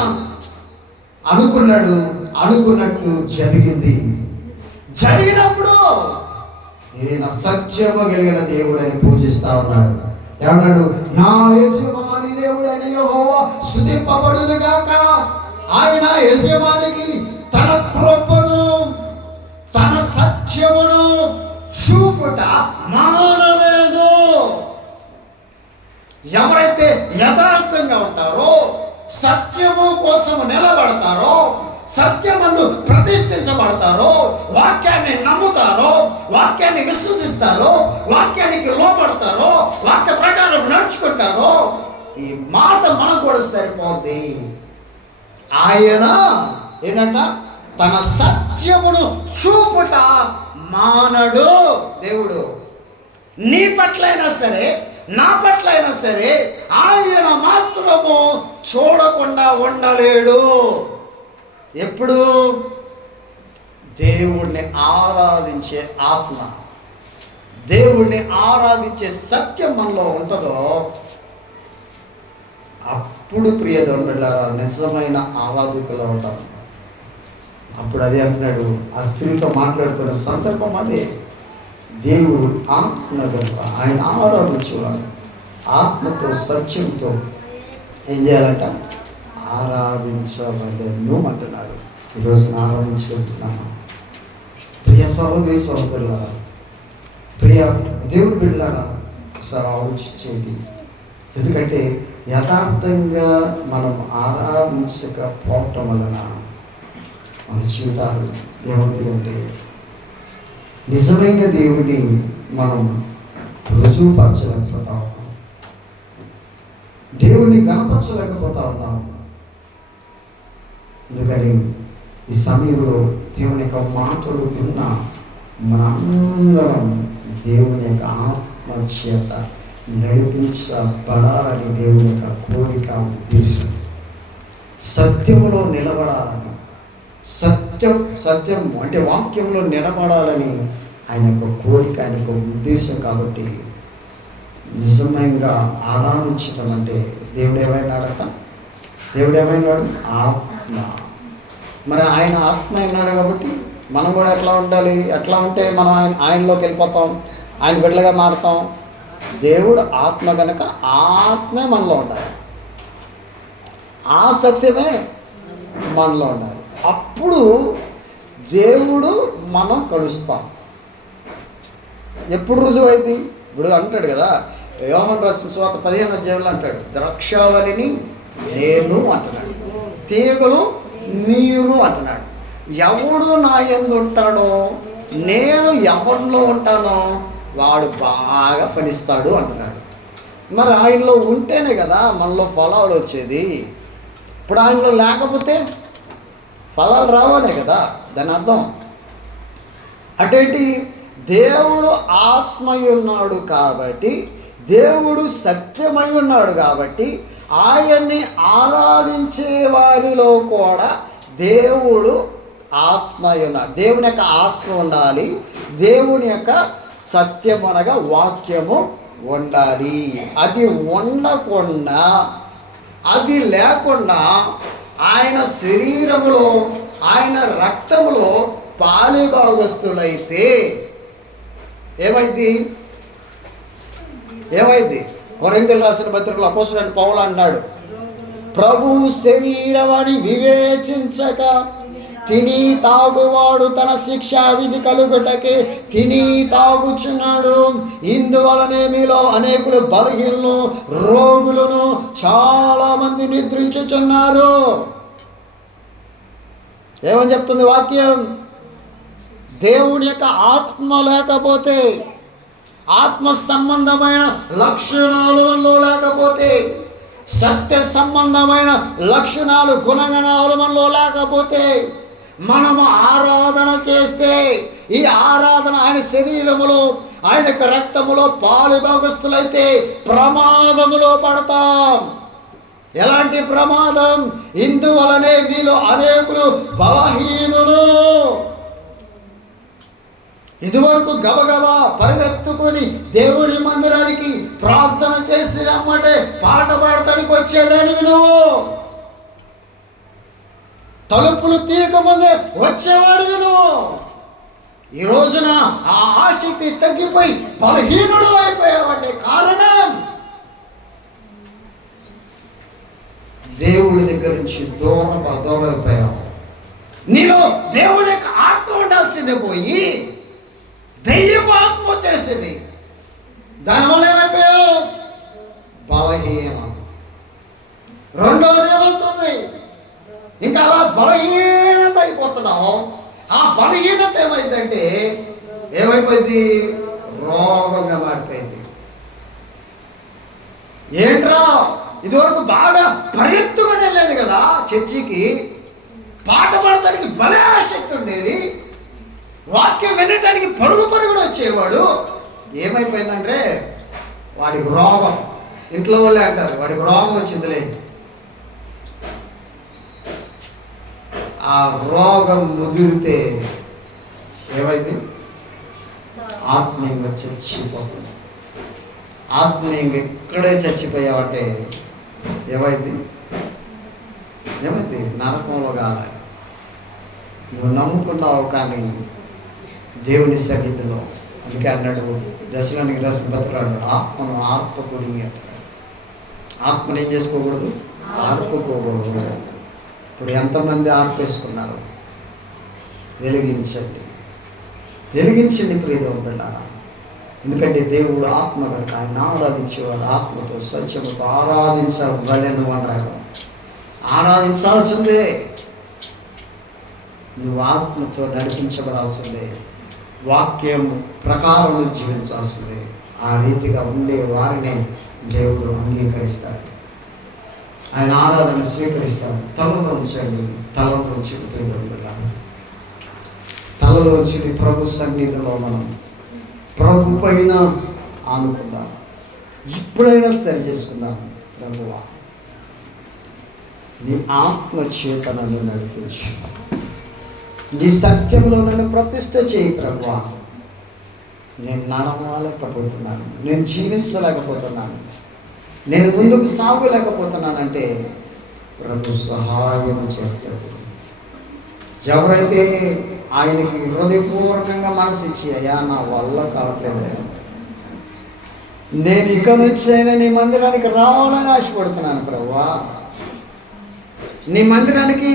అనుకున్నట్టు జరిగినప్పుడు ఈయన సత్యము కలిగిన దేవుడని పూజిస్తా ఉన్నాడు. ఏమన్నాడు? నా యజమాని దేవుడైన యెహోవా స్తుతింపబడును గాక. ఆయన యజమానికి తన కృపను తన సత్యమును చూపుట మానలేదు. ఎవరైతే యథార్థంగా ఉంటారో, సత్యము కోసం నిలబడతారో, సత్యమందు ప్రతిష్ఠించబడతారో, వాక్యాన్ని నమ్ముతారో, వాక్యాన్ని విశ్వసిస్తారో, వాక్యానికి లోపడతారో, వాక్య ప్రకారం నడుచుకుంటారో, ఈ మాట మనకు కూడా సరిపోద్ది. ఆయన ఏంటంట? తన సత్యమును చూపుట మానడు. దేవుడు నీ పట్లైనా సరే, నా పట్లైనా సరే, ఆయన మాత్రము చూడకుండా ఉండలేడు. ఎప్పుడు? దేవుణ్ణి ఆరాధించే ఆత్మ, దేవుణ్ణి ఆరాధించే సత్యం మనలో ఉంటుందో అప్పుడు ప్రియదండ్రులారా నిజమైన ఆరాధకులు అవుతారు. అప్పుడు అదే అంటున్నాడు, ఆ స్త్రీతో మాట్లాడుతున్న సందర్భం అదే. దేవుడు ఆత్మ గొప్ప, ఆయన ఆరాధించేవాడు. ఆత్మతో సత్యంతో ఏం చేయాలంట? ఆరాధించవలెను అంటున్నాడు. ఈరోజు ఆరాధించుకుంటున్నాను. ప్రియ సహోదరి సహోదరులారా, ప్రియ దేవుడు బిడ్డలారా, ఒకసారి ఆలోచించేది. ఎందుకంటే యథార్థంగా మనం ఆరాధించకపోవటం వలన మన జీవితాలు ఏమవుతాయి అంటే, నిజమైన దేవుడిని మనం రుజువుపరచలేకపోతా ఉన్నాం, దేవుణ్ణి కనపరచలేకపోతా ఉన్నాం. అందుకని ఈ సమయంలో దేవుని యొక్క మాటలు విన్న మనందరం దేవుని యొక్క ఆత్మచేత నడిపించబడాలని దేవుని యొక్క కోరిక, ఉద్దేశం. సత్యములో నిలబడాలని, సత్యం అంటే వాక్యంలో నిలబడాలని ఆయన యొక్క కోరిక, ఆయన యొక్క ఉద్దేశం. కాబట్టి నిజంగా ఆరాధించడం అంటే దేవుడు ఏమైనాడట? దేవుడు ఏమైనాడు? ఆత్మ. మరి ఆయన ఆత్మ అయినాడు కాబట్టి మనం కూడా ఎట్లా ఉండాలి? ఎట్లా ఉంటే మనం ఆయనలోకి వెళ్ళిపోతాం, ఆయన బిడ్డలుగా మారుతాం. దేవుడు ఆత్మ కనుక ఆత్మే మనలో ఉండాలి. ఆ సత్యమే మనలో ఉండాలి. అప్పుడు దేవుడు మనం కలుస్తాం. ఎప్పుడు రుజువైంది? ఇప్పుడు అంటాడు కదా, యోహాను రాసిన సువార్త 15వ అధ్యాయంలో అంటాడు, ద్రాక్షావళిని నేను అంటున్నాడు, తీగలు మీరు అంటున్నాడు. ఎవడు నా యందు ఉంటాడో, నేను ఎవరిలో ఉంటానో వాడు బాగా ఫలిస్తాడు అంటున్నాడు. మరి ఆయనలో ఉంటేనే కదా మనలో ఫలాలు వచ్చేది. ఇప్పుడు ఆయనలో లేకపోతే ఫలాలు రావాలే కదా దాని అర్థం. అటేంటి? దేవుడు ఆత్మై ఉన్నాడు కాబట్టి, దేవుడు సత్యమై ఉన్నాడు కాబట్టి, ఆయన్ని ఆరాధించే వారిలో కూడా దేవుడు ఆత్మై ఉన్నాడు. దేవుని యొక్క ఆత్మ ఉండాలి, దేవుని యొక్క సత్యం అనగా వాక్యము ఉండాలి. అది ఉండకుండా, అది లేకుండా ఆయన శరీరములో, ఆయన రక్తములో పాలిభాగస్తులైతే ఏమైంది? కొరింథీయులకు రాసిన పత్రికలో అపోస్తలుడైన పౌలు అన్నాడు, ప్రభు శరీరమని వివేచించక తిని తాగువాడు తన శిక్షా విధి కలుగుటకే తిని తాగుచున్నాడు. ఇందువలనే మీలో అనేకులు బలహీనులు, రోగులను, చాలా మంది నిద్రించుచున్నారు. ఏమని చెప్తుంది వాక్యం? దేవుని యొక్క ఆత్మ లేకపోతే, ఆత్మ సంబంధమైన లక్షణాలు లేకపోతే, సత్య సంబంధమైన లక్షణాలు గుణగణాలు మనలో లేకపోతే, మనము ఆరాధన చేస్తే, ఈ ఆరాధన ఆయన శరీరములో, ఆయన యొక్క రక్తములో పాలుభాగస్తులైతే ప్రమాదములో పడతాం. ఎలాంటి ప్రమాదం? ఇందువలనే మీలో అనేకులు బలహీనులు. ఇదివరకు గబగబా పరిగెత్తుకొని దేవుడి మందిరానికి ప్రార్థన చేసి రమ్మంటే పాట పాడటానికి వచ్చేదానివి నువ్వు. తలుపులు తీయకముందే వచ్చేవాడివి నువ్వు. ఈ రోజున ఆ ఆసక్తి తగ్గిపోయి బలహీనుడు అయిపోయావంటే కారణం దేవుడి దగ్గర నుంచి దూరం అయిపోయావు. నీలో దేవుడి యొక్క ఆత్మ ఉండాల్సిందే పోయి దైవ ఆత్మ వచ్చేసింది. దానివల్ల ఏమైపోయావు? బలహీనం. రెండోది ఏమవుతుంది? ఇంకా అలా బలహీనత అయిపోతున్నావు. ఆ బలహీనత ఏమైందంటే ఏమైపోయింది? రోగంగా మారిపోయింది. ఏంట్రా, ఇదివరకు బాగా పరిగెత్తుకొని వెళ్ళేది కదా చర్చికి, పాట పాడటానికి భలే ఆసక్తి ఉండేది, వాక్యం వినటానికి పరుగున వచ్చేవాడు. ఏమైపోయిందంటే వాడికి రోగం. ఇంట్లో వాళ్ళే అంటారు వాడికి రోగం వచ్చిందిలే. ఆ రోగం ముదిరితే ఏమైంది? ఆత్మీయంగా చచ్చిపోతుంది. ఆత్మీయంగా ఇక్కడే చచ్చిపోయావంటే ఏమైంది? నరకంలో కావాలి. నువ్వు నమ్ముకున్నావు కానీ దేవుని సన్నిధిలో. అందుకే అన్నాడు దశలోనికి రాసిన పత్రికలో అన్నాడు, ఆత్మను ఆర్పకుడి అంటాడు. ఆత్మను ఏం చేసుకోకూడదు? ఆర్పుకోకూడదు. ఇప్పుడు ఎంతమంది ఆర్పేసుకున్నారు? వెలిగించండి ప్రియదేవుని బిడ్డలారా. ఎందుకంటే దేవుడు ఆత్మ కనుక ఆయన ఆరాధించేవారు ఆత్మతో సత్యముతో ఆరాధించవలెను అన్నారు. ఆరాధించాల్సిందే. నువ్వు ఆత్మతో నడిపించబడాల్సిందే. వాక్యం ప్రకారం జీవించాల్సిందే. ఆ రీతిగా ఉండే వారిని దేవుడు అంగీకరిస్తాడు. ఆయన ఆరాధన స్వీకరిస్తాడు. తలలో ఉంచండి. తలలో ఉంచి తలలో వచ్చి ప్రభు సన్నిధిలో మనం ప్రభు పైన ఆనుకుందాం. ఇప్పుడైనా సరి చేసుకుందాం. ప్రభువా, నీ ఆత్మ చేత నన్ను నడిపించు, నీ సత్యంలో నన్ను ప్రతిష్ఠ చేయి ప్రభువా. నేను నడవలేకపోతున్నాను, నేను జీవించలేకపోతున్నాను, నేను ముందుకు సాగలేకపోతున్నానంటే ప్రభు సహాయం చేస్తాడు. ఎవరైతే ఆయనకి హృదయపూర్వకంగా మనసు ఇచ్చి, అయ్యా నా వల్ల కావట్లేదు, నేను ఇక నుంచి నీ మందిరానికి రావాలని ఆశపడుతున్నాను ప్రభువా, నీ మందిరానికి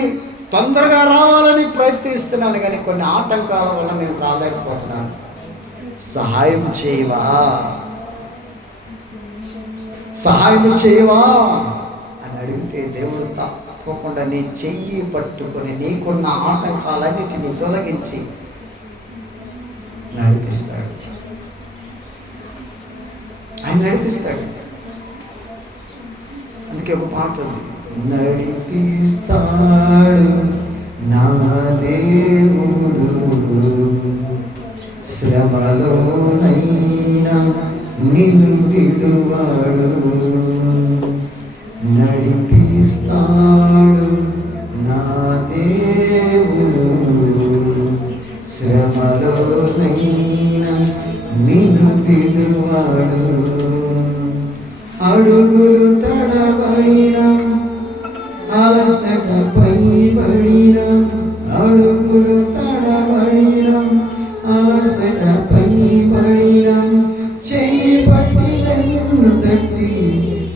తొందరగా రావాలని ప్రయత్నిస్తున్నాను, కానీ కొన్ని ఆటంకాల వల్ల నేను రాలేకపోతున్నాను. సహాయం చేయవా, సహాయం చేయవా అని అడిగితే దేవుడు తప్పకుండా నీ చెయ్యి పట్టుకొని నీకున్న ఆటంకాలన్నిటినీ తొలగించి నడిపిస్తాడు. ఆయన నడిపిస్తాడు. అందుకే ఒక పాట ఉంది, నడిపిస్తాడు నా దేవుడు శ్రమలోనైనా నిన్ను విడువాడు. నడిపిస్తాడు నా దేవుడు శ్రమలోనైనా నిన్ను విడువాడు. అడుగులు తడబడిన అలసటపై పడిన, అడుగులు తడబడిన అలసటపై పడిన, చెయ్యి పట్టి నన్ను తట్టి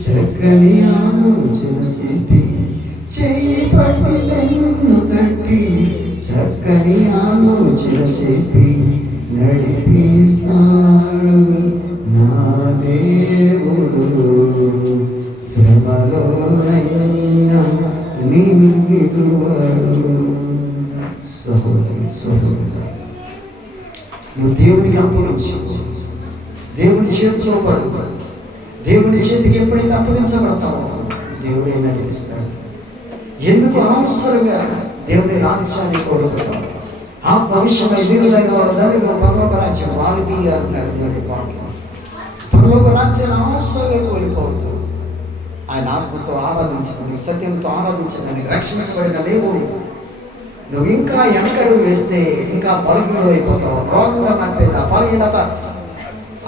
చక్కని ఆలోచన చెప్పి, చెయ్యి పట్టి నన్ను తట్టి చక్కని ఆలోచన చెప్పి నడిపిస్తాడు నా దేవుడు శ్రమలోనైనా నిన్ను విడువడు. సహోదరి సహోదరుడా, నువ్వు దేవుడికి అప్పగించు, దేవుడి చేతిలో పడు. దేవుడి చేతికి ఎప్పుడైతే అప్పగించబడతావో దేవుడే నడిపిస్తాడు. ఎందుకు అనవసరంగా దేవుడి రాజ్యాన్ని కోరుకుంటాం? ఆ భవిష్యమై వీరులైన వారు దానిలో పరలోక రాజ్యం వారిది అంటాడు దేవుడి వాక్యం. పరలోక రాజ్యాన్ని అనవసరంగా కోల్పోవద్దు. ఆయన ఆత్మతో ఆరాధించమని, సత్యంతో ఆరాధించమని, రక్షించబడిన లేవు. నువ్వు ఇంకా వెనకడుగు వేస్తే ఇంకా బలహీనులు అయిపోతావు. రోగంగా మారిపోయింది. ఆ బలహీనత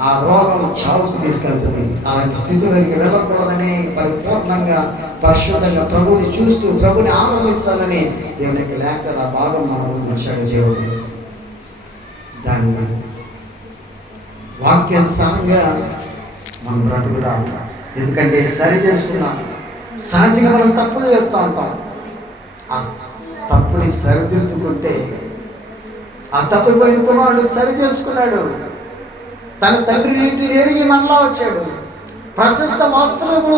ఆ రోగం చావుకు తీసుకెళ్తుంది. అలాంటి స్థితిలోకి వెళ్ళకూడదని పరిపూర్ణంగా పరిశుద్ధంగా ప్రభుని చూస్తూ ప్రభుని ఆరాధించాలని దేవునికి లేఖల భాగం మనం ఉంచాడు దేవుడు. దాన్ని వాక్యానుసారంగా మనం బ్రతుకుదాం. ఎందుకంటే సరి చేసుకున్నాం. సహజంగా మనం తప్పులు వేస్తూ ఉంటాం. ఆ తప్పుని సరిదిద్దుకుంటే ఆ తప్పిపోయిన కుమారుడు సరి చేసుకున్నాడు. తన తండ్రి నీటిని ఎరిగి మనలా వచ్చాడు. ప్రశస్త వస్త్రము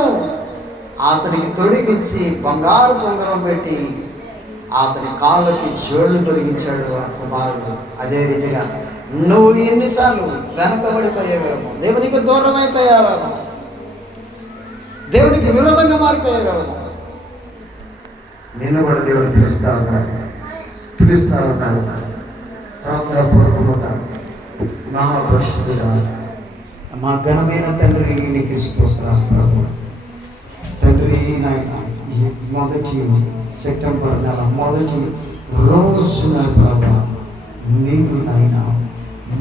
అతనికి తొడిగించి బంగారు పొంగరం పెట్టి అతని కాళ్ళకి జోళ్ళు తొడిగించాడు ఆ కుమారుడు. అదే రీతిగా నువ్వు ఎన్నిసార్లు వెనకబడిపోయేవేమో, దేవునికి దూరం అయిపోయావేమో, దేవునికి విరోధంగా మారిపోయేవేమో, నిన్ను కూడా దేవుడు పిలుస్తా ఉన్నాడు. మహాపరిశుద్ధుడా, మా ఘనమైన తండ్రి నీకు స్తోత్రాలు ప్రభు. తండ్రి నాయన, మొదటి సెప్టెంబర్ నెల మొదటి రోజున ప్రభు నీకు నాయన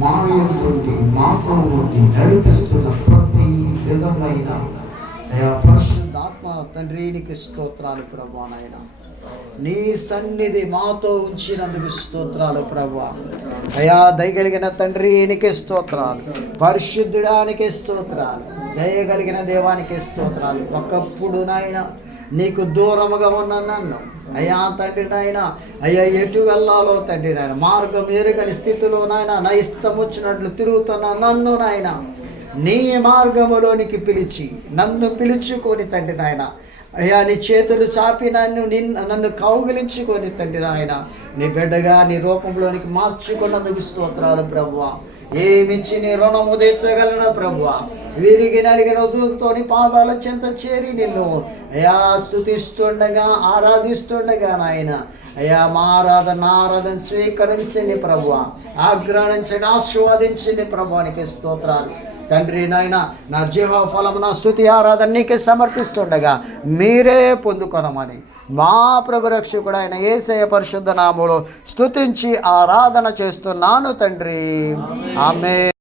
మా నుండి మాతో ఉండి నడిపిస్తున్న ప్రతి విధమైన పరిశుద్ధాత్మ తండ్రి నీకు స్తోత్రాలు ప్రభు. నాయన నీ సన్నిధి మాతో ఉంచినందుకు స్తోత్రాలు ప్రభు. అయా దయగలిగిన తండ్రి నీకే స్తోత్రాలు, పరిశుద్ధుడానికి స్తోత్రాలు, దయగలిగిన దేవానికి స్తోత్రాలు. ఒకప్పుడు నాయన నీకు దూరముగా ఉన్న నన్ను అయ్యా తండ్రి నాయన, అయ్యా ఎటు వెళ్ళాలో తండ్రి నాయన మార్గం ఎరుగని స్థితిలో నాయన నా ఇష్టం వచ్చినట్లు తిరుగుతున్న నన్ను నాయన నీ మార్గములోనికి పిలిచి నన్ను పిలుచుకొని తండ్రి నాయన, అయ్యా నీ చేతులు చాపి నన్ను కౌగిలించుకొని తండ్రి నాయన నీ బిడ్డగా నీ రూపంలోనికి మార్చుకున్నందుకు స్తోత్రాలు ప్రభువా. ఏమిచ్చి నీ రుణము తీర్చగలను ప్రభువా. విరిగి నలిగిన ఉదయంతోని పాదాల చెంత చేరి నిన్ను అయా స్తుతిస్తుండగా ఆరాధిస్తుండగా నాయన అయ్యా మా ఆరాధన స్వీకరించండి ప్రభువా. ఆగ్రహించండి, ఆశీర్వాదించండి ప్రభువానికి స్తోత్రాలు తండ్రి. నాయన నా జీవ ఫలము నా స్తుతి ఆరాధన నీకే సమర్పిస్తుండగా మీరే పొందుకొనమని మా ప్రభు రక్షకుడు ఆయన యేసయ్య పరిశుద్ధ నామములో స్తుతించి ఆరాధన చేస్తున్నాను తండ్రి. ఆమేన్.